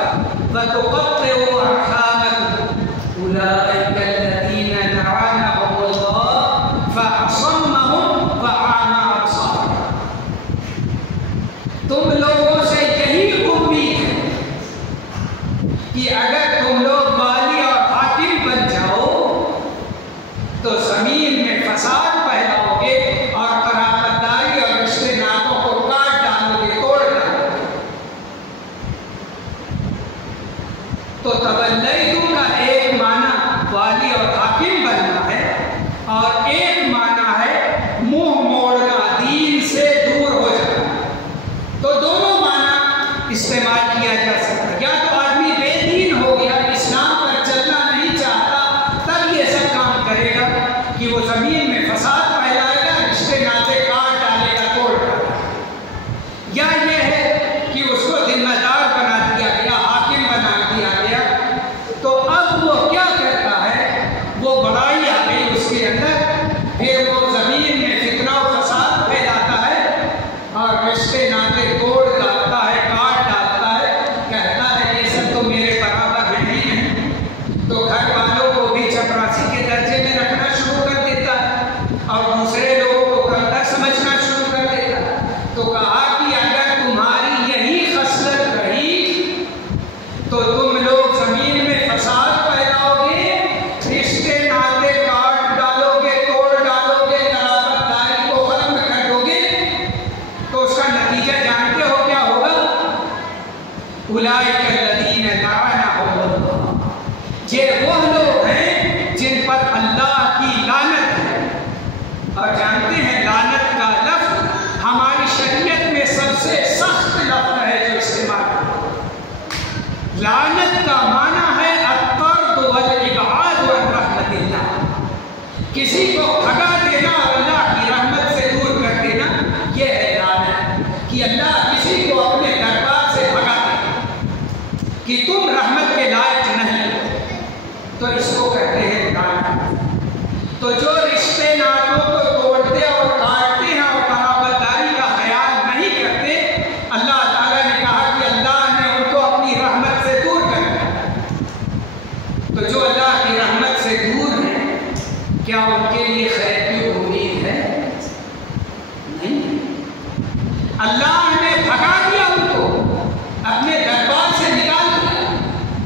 व तुक़त्तिऊ अरहामकुम उलाइका अल्लज़ीना लअनहुमुल्लाह फ़असम्महुम व अअमा अबसारहुम। तुम लोगों से यही उम्मीद है कि अगर तुम लोग वाली और हाकिम बन जाओ तो जमीन में फसाद फैलाओगे और कराबतदारी और रिश्ते नातों को काट डालोगे, तोड़ डालोगे। तवल्लैतु का एक माना वाली और हाकिम बनना है, और एक माना है मुंह मोड़ना, दीन से दूर हो जाना। तो दोनों माना इस्तेमाल किया जा सकता है। या तो आदमी बेदीन हो गया, इस्लाम पर चलना नहीं चाहता, तब ये सब काम करेगा कि वो जमीन में फसाद फैलाएगा, रिश्ते नाते काट डालेगा, तोड़ डालेगा। या ये है कि उसको जिम्मेदार बना दिया गया, हाकिम बना दिया गया, तो अब वो क्या करता है, वो बड़ाई आ गई उसके अंदर, फिर वो जमीन में फितना और फसाद फैलाता है और रिश्ते नाते तोड़ डालता है, काट डालता है, कहता है ये सब तो मेरे बराबर नहीं है। तो घर वालों को भी चपरासी के दर्जे में रखना शुरू कर देता है और दूसरे लोगों को कमतर समझना शुरू कर देता है। तो कहा कि अगर तुम्हारी यही खसलत रही तो तुम लोग जमीन में फसाद फैलाओगे, रिश्ते नाते काट डालोगे, तोड़ डालोगे, कराबतदारी को खत्म कर दोगे। तो उसका नतीजा जानते हो क्या होगा? उलाइका लदीना लअनहुमुल्लाह, ये वो लोग हैं जिन पर अल्लाह की लानत है। और जानते हैं लानत का लफ्ज़ हमारी शरीयत में सबसे सख्त लफ्ज़ है जो इस्तेमाल है। लानत का माना है अत्तर्द वल इबआद अन रहमतिल्लाह, किसी को भगा देना और अल्लाह की रहमत से दूर कर देना, यह है लानत। कि अल्लाह किसी को अपने दरबार से भगा दे कि तुम रहमत के लायक नहीं, तो इसको कहते हैं लानत। तो जो रिश्ते नातों को तोड़ते और काटते हैं और कराबतदारी का ख्याल नहीं करते, अल्लाह ताला ने कहा कि अल्लाह ने उनको अपनी रहमत से दूर कर दिया। तो जो अल्लाह की रहमत से दूर है, क्या उनके लिए खैर की उम्मीद है? नहीं। अल्लाह ने भगा दिया, उनको अपने दरबार से निकाल दिया,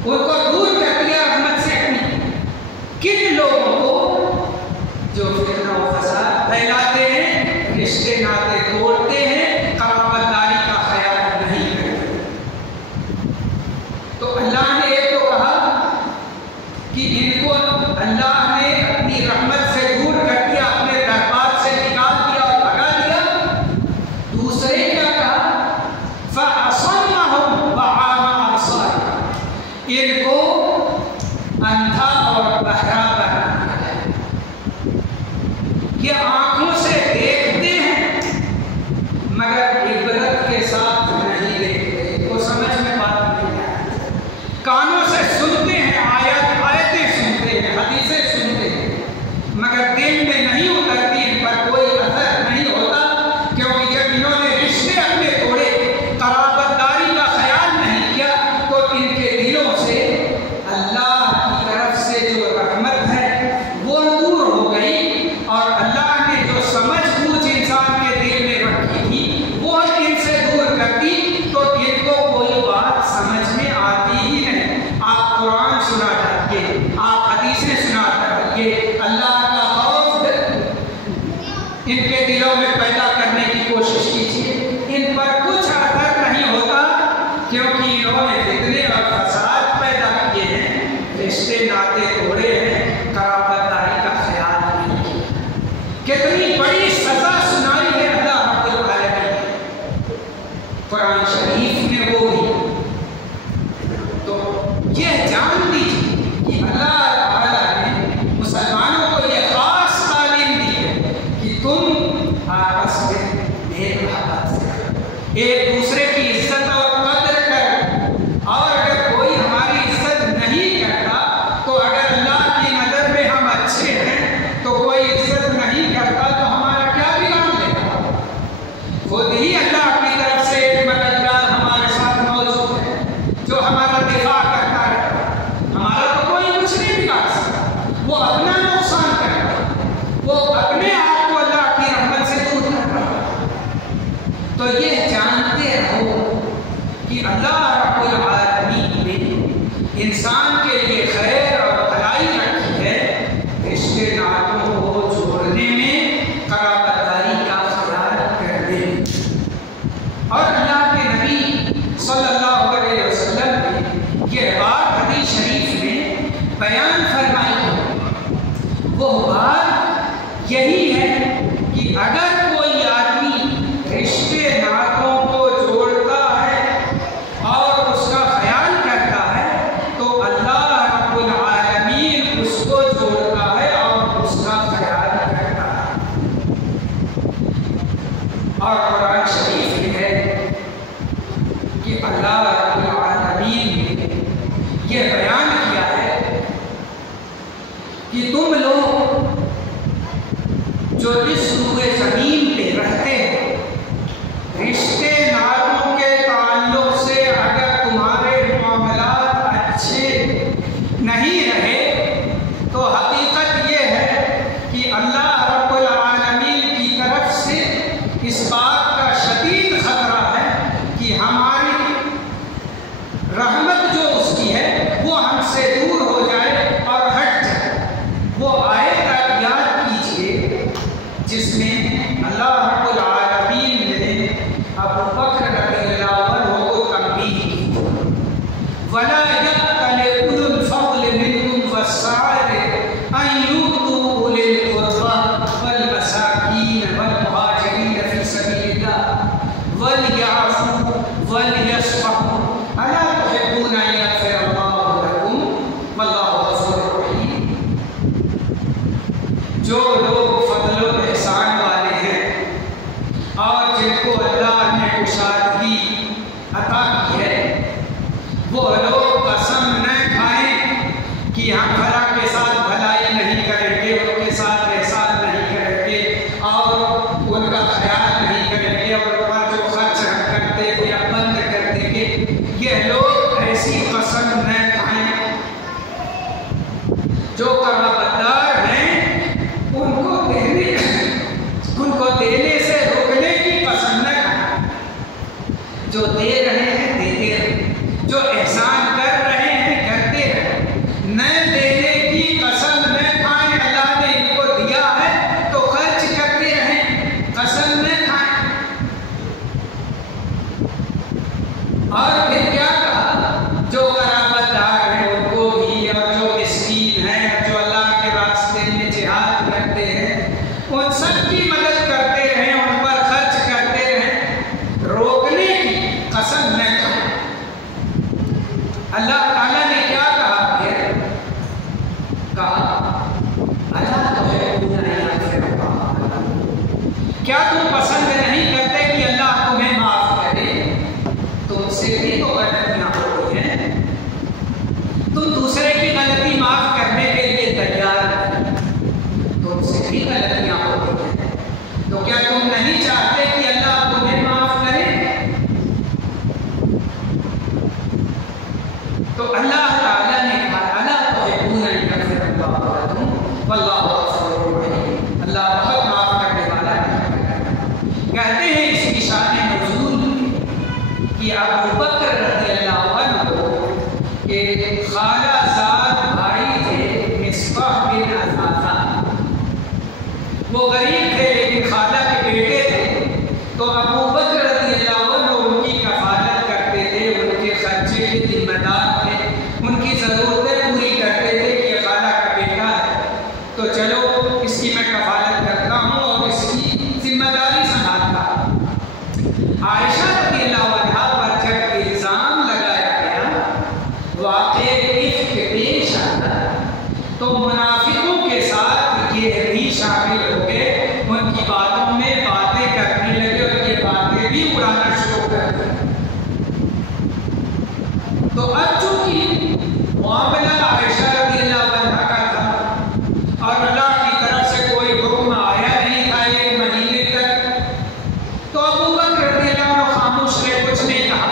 उनको दूर कर दिया रहमत से अपनी। किन लोगों को? जो फितना और फसाद फैलाते हैं, रिश्ते नाते तोड़ते हैं, कराबतदारी का ख्याल नहीं करते। तो अल्लाह ने एक तो कहा कि इनको अल्लाह ने अपनी रहमत से दूर कर दिया, अपने दरबार से निकाल दिया और भगा दिया। दूसरे क्या कहा? फअसम्महुम वअमा अबसारहुम, इनको अंधा और बहरा बना दिया है। ये आंखों से देखते हैं मगर इबरत के साथ नहीं देखते, वो समझ में बात नहीं आती। कानों से सुनते हैं, आयतें सुनते हैं, हदीसें सुनते हैं, मगर दिल में नहीं उतरती, इन पर कोई असर नहीं होता। क्योंकि जब इन्होंने रिश्ते अपने तोड़े, कराबतदारी का ख्याल नहीं किया, तो इनके दिलों से अल्लाह की तरफ से जो रहमत है वो दूर हो गई, और अल्लाह ने जो समझ बूझ इंसान के दिल में रखी थी वो इनसे दूर कर दी। तो इनको कोई बात समझ में आती ही नहीं। आप कुरान सुना डालिए, आप हदीसें सुना डालिए, अल्लाह का खौफ इनके दिलों में पैदा करने की कोशिश कीजिए, इन पर कुछ असर नहीं होता। क्योंकि इन्होंने फितने और फसाद पैदा किए हैं, रिश्ते नाते तोड़े हैं, कराबतदारी का ख्याल नहीं किया। कितनी बड़ी सजा सुनाई है अल्लाह रब्बुल आलमीन कुरान शरीफ में, वो भी। तो यह जान लीजिए कि अल्लाह ताला ने मुसलमानों को यह खास तालीम दी है कि तुम आपस में मेल मोहब्बत से एक दूसरे की इज्जत और कदर करो। और अगर कोई हमारी इज्जत नहीं करता, तो अगर अल्लाह की नज़र में हम अच्छे हैं, तो कोई इज्जत नहीं करता तो हमारा क्या बिगाड़ लेगा? खुद ही अल्लाह की तरफ से एक मददगार हमारे साथ मौजूद है जो हमारा दिफा करता है। हमारा तो कोई कुछ नहीं बिगाड़ सकता, वो अपना नुकसान करता, वो अपने आप को अल्लाह की रहमत से दूर करता। तो ये जानते रहो कि अल्लाह रब्बुल आलमीन ने इंसान के लिए खैर और भलाई रखी है, रिश्ते नातों को जोड़ने में, कराबतदारी का ख्याल करने में। और अल्लाह के नबी सल्लल्लाहु अलैहि वसल्लम ने यह बात हदीस बयान फरमाई वो बात यही है कि अगर कोई आदमी रिश्ते नातों को जोड़ता है और उसका ख्याल करता है तो अल्लाह रब्बुल आलमीन उसको जोड़ता है और उसका ख्याल करता है। और कुरान शरीफ में है कि अल्लाह रब्बुल आलमीन ने यह बयान किया है कि तुम लोग जो इस रूए ज़मीन पे रहते हैं, रिश्ते नातों के ताल्लुक से अगर तुम्हारे मामलात अच्छे नहीं रहे तो हकीकत ये है कि अल्लाह रब्बुल आलमीन की तरफ से इस बात का शदीद खतरा है कि हमारी रहमत जो उसकी है वो हमसे दूर हो जाए और हट जाए। वो आयत याद कीजिए जिसमें अल्लाह रब्बुल आलमीन ने अबू बकर रज़ियल्लाहु अन्हु को तंबीह की, वला यअतल उलुल फ़ज़्ल मिनकुम वस्साअति अन यु'तू उलिल क़ुर्बा वल मसाकीन वल मुहाजिरीन फ़ी सबीलिल्लाह वल यअफ़ू वल यस्फ़हू अला तुहिब्बूना अन यग़फ़िरल्लाहु लकुम वल्लाहु गफ़ूरुर रहीम। जो लोग फज़ल व एहसान वाले हैं और जिनको अल्लाह ने कुशादगी अता की है, वो लोग कसम न खाएं कि हम भला के साथ भलाई नहीं करेंगे, उनके साथ एहसान नहीं करेंगे और उनका ख्याल नहीं करेंगे और उन पर जो खर्च हम करते थे या बंद कर देंगे। ये लोग ऐसी कसम न खाएं। जो कराबतदार हैं उनको देने से रोकने की कसम न खाएं। जो दे रहे हैं देते रहें, जो एहसान कर रहे हैं करते रहें, न देने की कसम न खाएं। अल्लाह ने इनको दिया है तो खर्च करते रहें, कसम न खाएं। और फिर क्या कहा, जो कराबतदार हैं उनको भी, और जो मिस्कीन हैं, जो अल्लाह के रास्ते में जिहाद करते हैं, उन सब की मदद करते रहें, उन पर खर्च करते रहें, रोकने की कसम न खाएं। अल्लाह ताला ने क्या कहा फिर? कहा अला तुहिब्बूना अन यग़फ़िरल्लाहु लकुम, क्या तुम पसंद नहीं करते कि अल्लाह तुम्हें माफ करे? तुमसे भी तो गलतियां होती हैं, तुम दूसरे की गलती माफ करने के लिए तैयार हैं, तुमसे भी गलतियां होती हैं, तो क्या तुम नहीं चाहते कि अल्लाह तुम्हें माफ करे? तो अल्लाह ताला ने कहा अला तुहिब्बूना अन यग़फ़िरल्लाहु लकुम वल्लाहु गफ़ूरुर रहीम, अल्लाह बहुत माफ करने वाला है। कहते हैं इसकी शान नुज़ूल कि अबू बकर रज़ियल्लाहु अन्हु के खालाजाद भाई थे मिस्बाह बिन अज़ाज़ा। वो गरीब थे लेकिन खाला के बेटे थे, तो अबू बकर रज़ियल्लाहु अन्हु उनकी कफ़ालत करते थे, उनके खर्चे के जिम्मेदार थे, उनकी ज़रूरतें पूरी करते थे कि ये खाला का बेटा है तो चलो इसकी मैं कफ़ालत करता हूँ और इसकी जिम्मेदारी संभालता हूँ। आयशा रज़ियल्लाहु अन्हा पर जब इल्ज़ाम लगाया गया, वाक़े इफ्क पेश आया, तो मुनाफिकों के साथ ये भी शामिल हो गए, उनकी बातों में बातें करने लगे और ये बातें भी उड़ाना शुरू कर दी। तो अब चूंकि मामला आयशा रज़ियल्लाहु अन्हा का था और अल्लाह की तरफ से कोई हुक्म आया नहीं था एक महीने तक, तो अबू बकर रज़ियल्लाहु अन्हु खामोश रहे, कुछ नहीं कहा।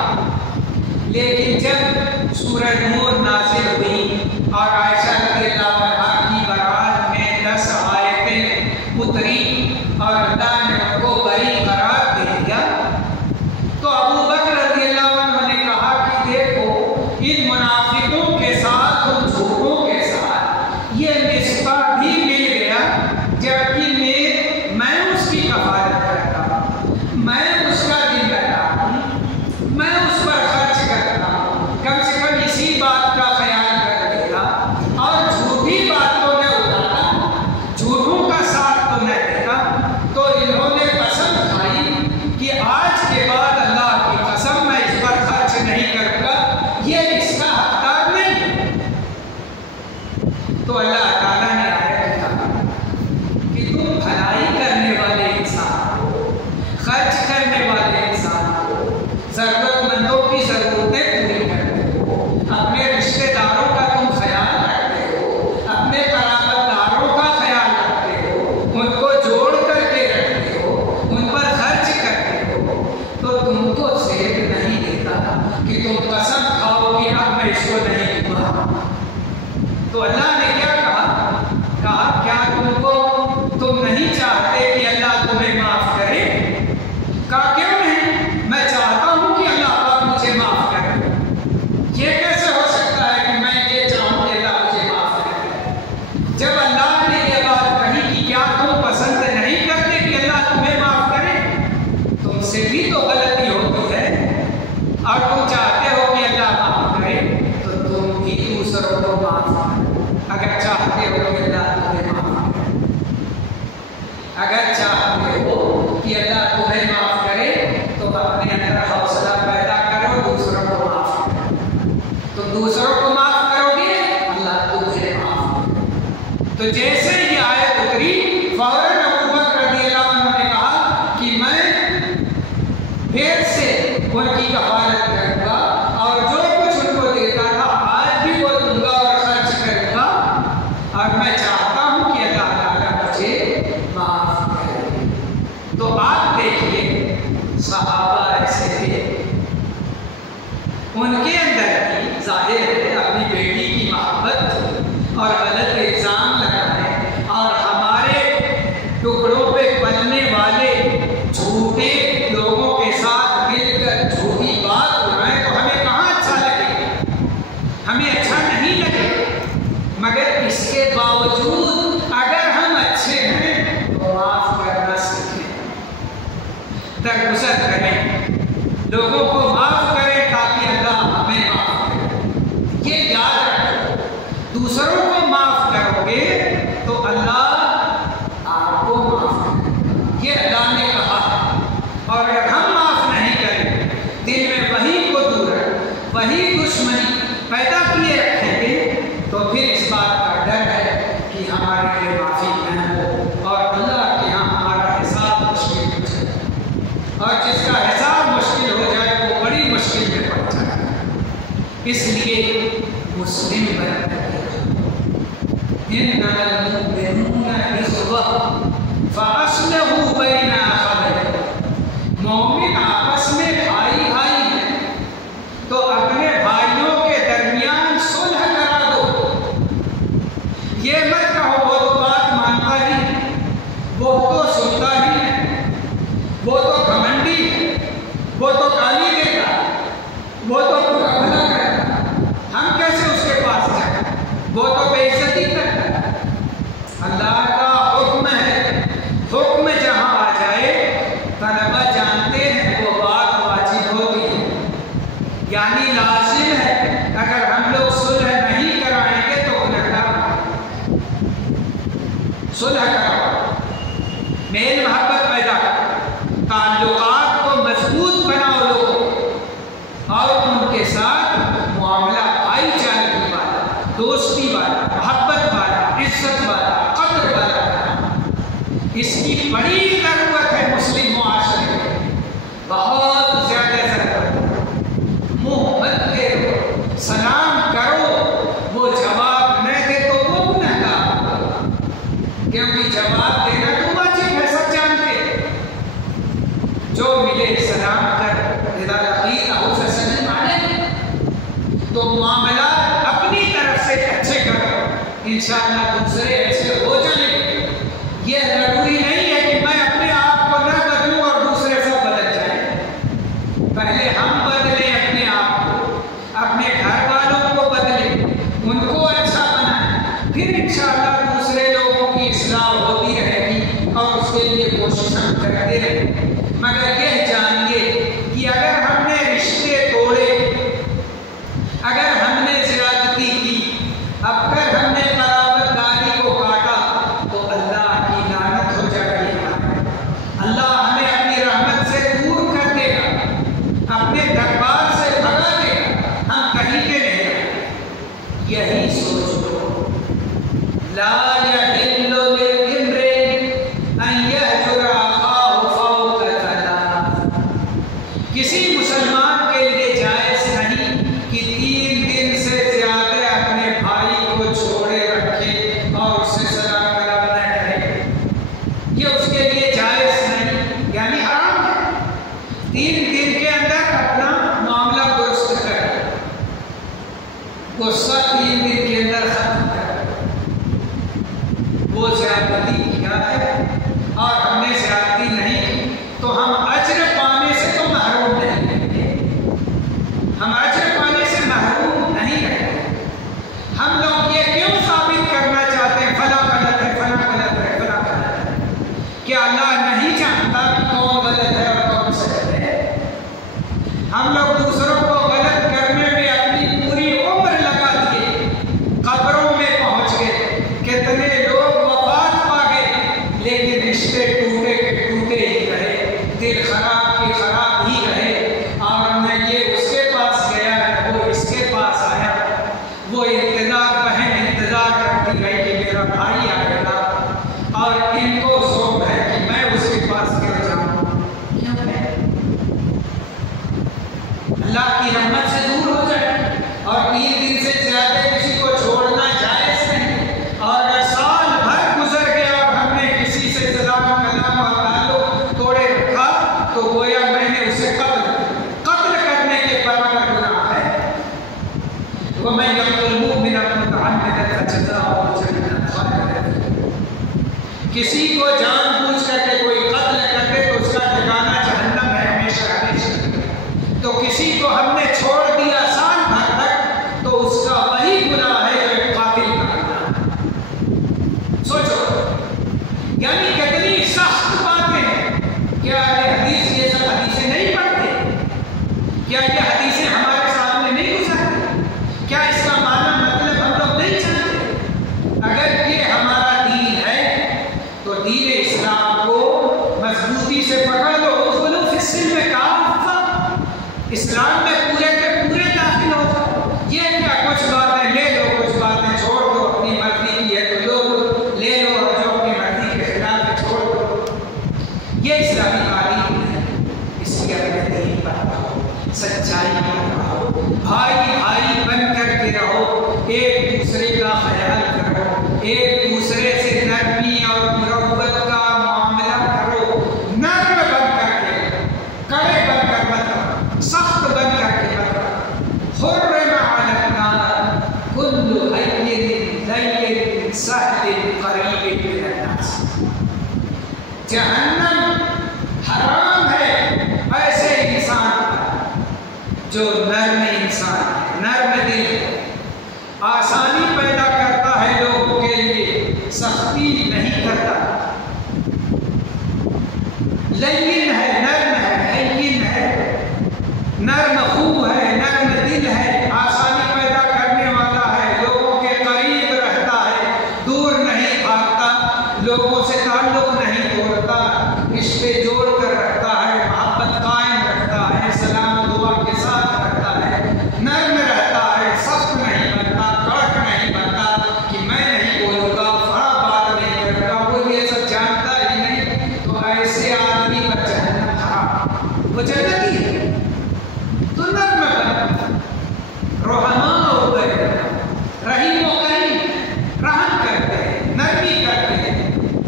लेकिन जब सूरह नूर नाज़िल हुई और आयशा रज़ियल्लाहु अन्हा की बारात में 10 आयतें उतरी और अल्लाह ने उनको बरी करार दे दिया, तो अबू बकर रज़ियल्लाहु अन्हु ने कहा कि देखो इन मुनाफिकों के साथ, उन झूठों के साथ ये मिस्बाह भी मिल गया, जबकि मैं उसकी कफ़ालत करता हूँ, मैं उसका दिल लगाता हूँ, मैं उस पर खर्च करता हूँ। कम से कम इसी बात की जरूरतें पूरी करते हो, अपने रिश्तेदारों का तुम ख्याल रखते हो, अपने कराबतदारों का ख्याल रखते हो, उनको जोड़ करके रखते हो, उन पर खर्च करते हो, तो तुमको सेब नहीं देता कि तुम कसम खाओ कि अब मैं इसको नहीं दूंगा। तो अल्लाह ने क्या कहा? क्या तुम नहीं चाहते कि अल्लाह तुम्हें माफ करे? कहा क्यों नहीं, मैं चाहता हूं कि अल्लाह पाक मुझे माफ करे। ये कैसे हो सकता है कि मैं ये चाहूं कि अल्लाह मुझे माफ करे? जब अल्लाह ने ये बात कही कि क्या तुम पसंद नहीं करते कि अल्लाह तुम्हें माफ करे? तुमसे भी तो गलती होती है और तुम चाहते हो कि अल्लाह माफ करे, तो तुम भी दूसरों को माफ करो। अगर चाहते हो कि अल्लाह तुम्हें माफ करे, अगर चाहते हो कि अल्लाह तुम्हें माफ करे, तो अपने अंदर हौसला पैदा करो, दूसरों को माफ करो। तुम दूसरों को माफ करोगे, अल्लाह तुम्हें माफ करेगा। तो जैसे ये आयत उतरी, फौरन अबू बकर रज़ियल्लाहु अन्हु ने कहा कि मैं फिर से उनकी कफालत करूंगा और जो कुछ उनको देता था आज भी वो दूंगा और खर्च करूंगा, और मैं चाहता हूं कि अल्लाह ताला मुझे माफ करे। तो आप देखिए, सहाबा ऐसे थे, उनके अंदर भी जाहिर है अपनी बेटी की मोहब्बत और गलत इल्जाम लगाने और हमारे टुकड़ों पे पलने वाले झूठे लोगों के साथ मिलकर झूठी बात उड़ाएं, तो हमें कहाँ अच्छा लगेगा? हमें अच्छा नहीं लगेगा। मगर इसके बावजूद अगर हम अच्छे हैं तो माफ करना सीखें, दरगुजर करें, लोगों को माफ करें ताकि अल्लाह हमें माफ करे। ये याद रखो, दूसरों को माफ करोगे तो अल्लाह आपको माफ करेगा। ये अल्लाह ने कहा। और अगर हम माफ नहीं करें, दिल में वही कुदूरत, वही दुश्मनी पैदा किए रखेंगे, तो फिर इस बात का डर है कि हमारे लिए माफी न हो और अल्लाह के यहाँ हमारा हिसाब मुश्किल हो जाए, और जिसका हिसाब मुश्किल हो जाए वो बड़ी मुश्किल में पड़ जाए। इसलिए मुस्लिम बनकर मोमिन आपस में भाई भाई हैं, तो अपने भाइयों के दरमियान सुलह करा दो। ये मत कहो वो तो बात मानता ही है, वो तो सुनता ही है, वो तो घमंडी है, वो तो गाली देता, वो तो पूरा भला करता, हम कैसे उसके पास जाए? वो तो बेइज्जती करता है। अल्लाह का हुक्म है, हुक्म जहां आ जाए, तलबा जानते हैं वो बात वाजिब होती है, यानी लाजिम है। अगर हम लोग सुलह नहीं कराएंगे तो गुनहगार। सुलह कराओ, मेल मोहब्बत पैदा करो, ताल्लुकात को मजबूत बनाओ लोगों, और उनके साथ मामला भाईचारे वाला, दोस्ती वाला, मोहब्बत वाला, इज्जत वाला, कद्र वाला। इसकी बड़ी जरूरत है मुस्लिम मुआशरे में, बहुत ज्यादा जरूरत है। मुंह मत फेरो, सलाम करो, वो जवाब न दे तो वो गुनहगार, क्योंकि जवाब देना तो वाजिब है, सब जानते हैं। जो मिले सलाम कर, तो मामला अपनी तरफ से अच्छे करो, इंशाअल्लाह दूसरे ऐसे हो जाएंगे। ये जरूरी नहीं है कि मैं अपने आप को न बदलूं और दूसरे सब बदल जाए। पहले हम बदलें अपने आप को, अपने घर वालों को बदलें, उनको अच्छा बनाएं, फिर इंशाअल्लाह दूसरे लोगों की इस्लाह होती रहेगी और उसके लिए कोशिश हम करते रहेंगे। मगर यह जानिए कि अगर हमने रिश्ते तोड़े, अगर हमने ज़्यादती की, अगर हमने कराबतदारी को अल्लाह की रहमत से दूर हो जाए। और 3 दिन से ज्यादा किसी को छोड़ना जायज नहीं। और अगर साल भर गुजर गया और हमने किसी से सलाम कलाम और ताल्लुक तोड़े रखा तो गोया मैंने उसे कत्ल करने के बराबर गुनाह है। वो मैं किसी को जानबूझ करके कोई कत्ल करके तो उसका ठिकाना जहन्नम है हमेशा हमेशा। तो किसी को हमने छोड़ दिया साल भर तक तो उसका वही गुनाह है जो एक कातिल का गुनाह। सोचो यानी कितनी सख्त बातें हैं। क्या ये हदीस, ये सब हदीसें नहीं पढ़ते? क्या ये हदीसें हमारे सामने नहीं गुजरती? क्या इसका माना मतलब हम लोग नहीं जानते? अगर ये हमारा दीन है तो दीन इस्लाम को मजबूती से पकड़ लो। बोलो फिस्सिल में काफ़ा, इस्लाम में पूरे के पूरे दाखिल हो जाओ। ये क्या कुछ बातें ले लो, कुछ बातें छोड़ दो, अपनी मर्जी की है तो लोग ले लो और जो अपनी मर्जी के खिलाफ है छोड़ दो। ये इस्लामी तालीम है। इसकी अगर दीन पर रहो, सच्चाई पर रहो, भाई भाई बन करके रहो, एक दूसरे का ख्याल करो, एक दूसरे से नरमी और मुरव्वत का मामला करो। नर्म बन करके, कड़े बनकर मत रहो, सख्त बन करके मत रहो। हुर्रिम अलैनार कुल्लु हैय्यिन लय्यिन सहलिन क़रीबिन मिनन्नास। जहन्नम हराम है ऐसे इंसान पर जो नर्म इंसान है, नर्म दिल है, आसानी पैदा करता है लोगों के लिए, सख्ती नहीं करता। लय्यिन है, नर्म है, हैय्यिन है, नर्म खूब है, नर्म दिल है, आसानी पैदा करने वाला है, लोगों के करीब रहता है, दूर नहीं भागता, लोगों से ताल्लुक नहीं तोड़ता, रिश्ते जोड़ कर रखता है, मोहब्बत कायम रखता है, सलाम दुआ के साथ रखता है, नर्म रहता है, सख्त नहीं बनता, कड़क नहीं बनता कि मैं नहीं बोलूँगा, फड़ा बात नहीं करूँगा, वो ये सब जानता ही नहीं। तो ऐसे आदमी पर जहन्नम हराम। वो जन्नती है तो नर्म बन, रोहमा हो गए, रहीम व करीम, रहम करते हैं, नरमी करते हैं।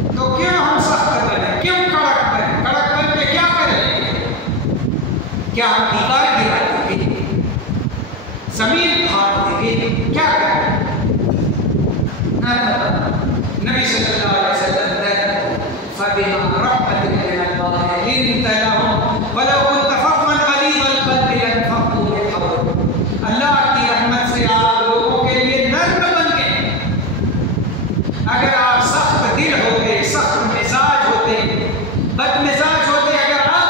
तो क्यों हम सख्त बने, क्यों कड़क बने? कड़क बन के क्या करेंगे? क्या हम दीवार गिरा देंगे, जमीन फाड़ देंगे, क्या करेंगे? नबी सल्लल्लाहु अलैहि वसल्लम ने फबिमा रहमतिन मिनल्लाह लिंता लहुम वलौ कुन्त फज़्ज़न गलीज़ल क़ल्बि लन्फ़ज़्ज़ू मिन हवलिक। अल्लाह की रहमत से आप लोगों के लिए नर्म बन गए। अगर आप सख्त दिल होते, सख्त मिजाज होते, बदमिजाज होते अगर आप,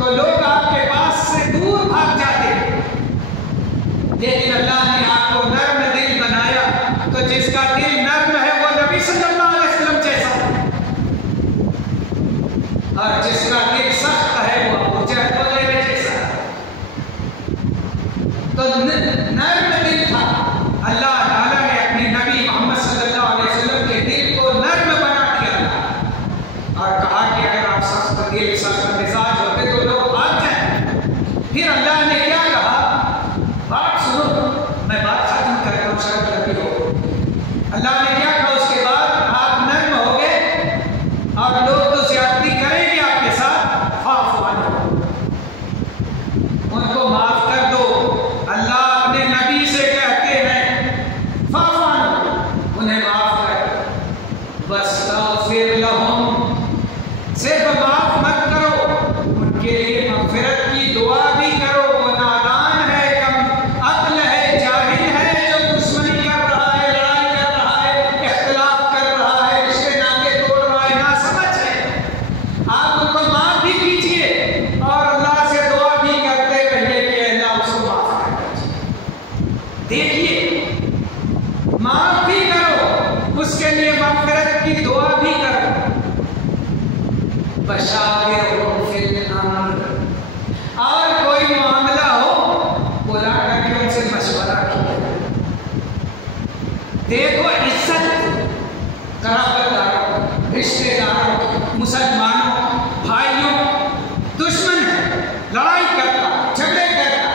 तो लोग आपके पास से दूर भाग जाते। लेकिन अल्लाह ने आपको नर्म दिल बनाया, तो जिसका दिल नर्म है वो नबी सल्लल्लाहु अलैहि वसल्लम जैसा है, और जिसका दिल सख्त है वो अबू जहल वगैरह जैसा है। तो नर्म दिल था। अल्लाह ताला ने अपने नबी मोहम्मद सल्लल्लाहु अलैहि वसल्लम के दिल को नर्म बना दिया और कहा कि अगर आप सख्त दिल, सख्त मिजाज होते तो लोग भाग जाए। फिर अल्लाह ने क्या कहा? बात सुनो, मैं बात खत्म करता हूँ, शायद लगी हो। अल्लाह ने क्या कहा उसके बाद? आप नर्म हो गए और लोग तो ज्यादती करेंगे आपके साथ, फाफ़ु अन्हुम, उनको माफ कर दो। अल्लाह अपने नबी से कहते हैं फाफ़ु अन्हुम, उन्हें माफ कर। वस्तग़फ़िर लहुम, सिर्फ माफ मत करो, उनके लिए मग़फ़िरत की दुआ भी करो। वो नादान है, कम अक्ल है, जाहिल है, जो दुश्मनी कर रहा है, लड़ाई कर रहा है, इख्तिलाफ कर रहा है, रिश्ते नाते तोड़ रहा है, नासमझ है। आप उनको माफ भी कीजिए और अल्लाह से दुआ भी करते रहिए कि अल्लाह उसको माफ कर। देखिए, माफ भी करो, उसके लिए मग़फ़िरत की दुआ भी करो। बशाविरहुम फिल अम्र, और कोई मामला हो बुला करके उनसे मशवरा किया। देखो, इज्जत कराबतदारों, रिश्तेदारों, मुसलमानों, भाइयों, दुश्मन है, लड़ाई करता, झगड़े करता,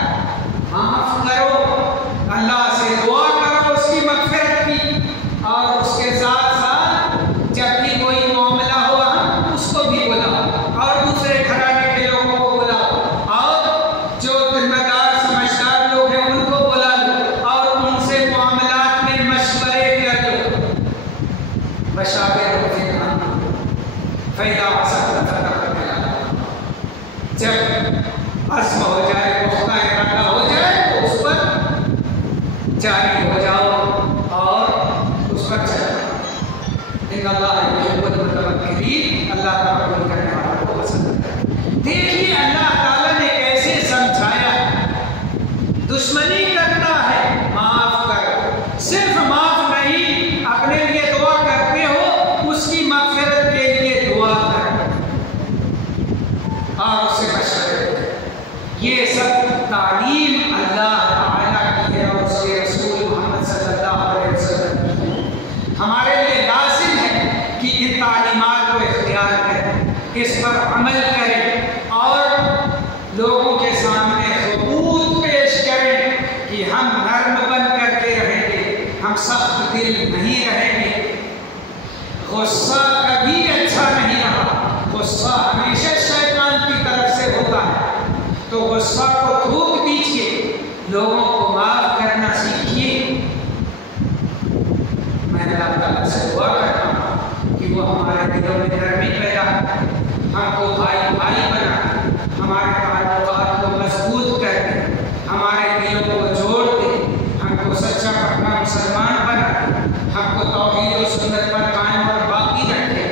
जारी हो जाओ और उस पर चलो। अल्लाह तवक्कुल करने वालों को पसंद है। देखिए अल्लाह ताला ने कैसे समझाया, दुश्मनी करता है माफ करो, सिर्फ माफ नहीं, अपने लिए दुआ करते हो उसकी मग़फ़िरत के लिए दुआ करो और उससे मशवरे करो। ये सब तालीम अल्लाह ताला की है और उसके रसूल मोहम्मद सल्लल्लाहु अलैहि वसल्लम की। हमारे लिए लाज़िम है कि इन तालीमात को इख्तियार करें, इस पर अमल करें और लोगों के सामने सबूत पेश करें कि हम नर्म बन करके रहेंगे, हम सख्त दिल नहीं रहेंगे। गुस्सा कभी अच्छा नहीं रहा, गुस्सा हमेशा शैतान की तरफ से होता है। तो गुस्सा को थूक दीजिए, लोगों को माफ करना सीखिए। मैं अल्लाह ताला से दुआ करता हूँ कि वो हमारे दिलों में नरमी पैदा करे, हमको भाई भाई बना, हमारे ताल्लुकात को मजबूत कर दे, हमारे दिलों को जोड़ दे, हमको सच्चा पक्का मुसलमान बना दे, हमको तौहीद और सुन्नत पर कायम और बाकी रखे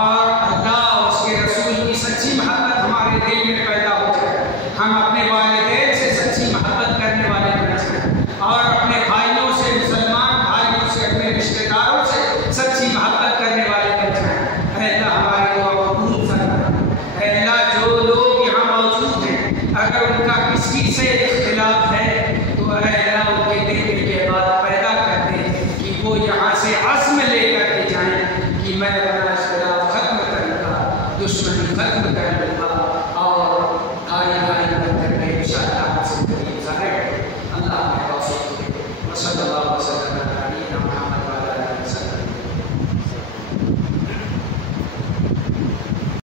और अल्लाह और उसके रसूल की सच्ची मोहब्बत हमारे दिल में पैदा हो जाए। हम अपने वालिदैन से सच्ची मोहब्बत करने वाले बन जाए और अपने भाइयों से, मुसलमान भाइयों से, अपने रिश्तेदारों से सच्ची मोहब्बत करने वाले बन जाए। अल्लाह हमारी दुआ कबूल फरमा। अल्लाह जो लोग यहाँ मौजूद हैं, अगर उनका किसी से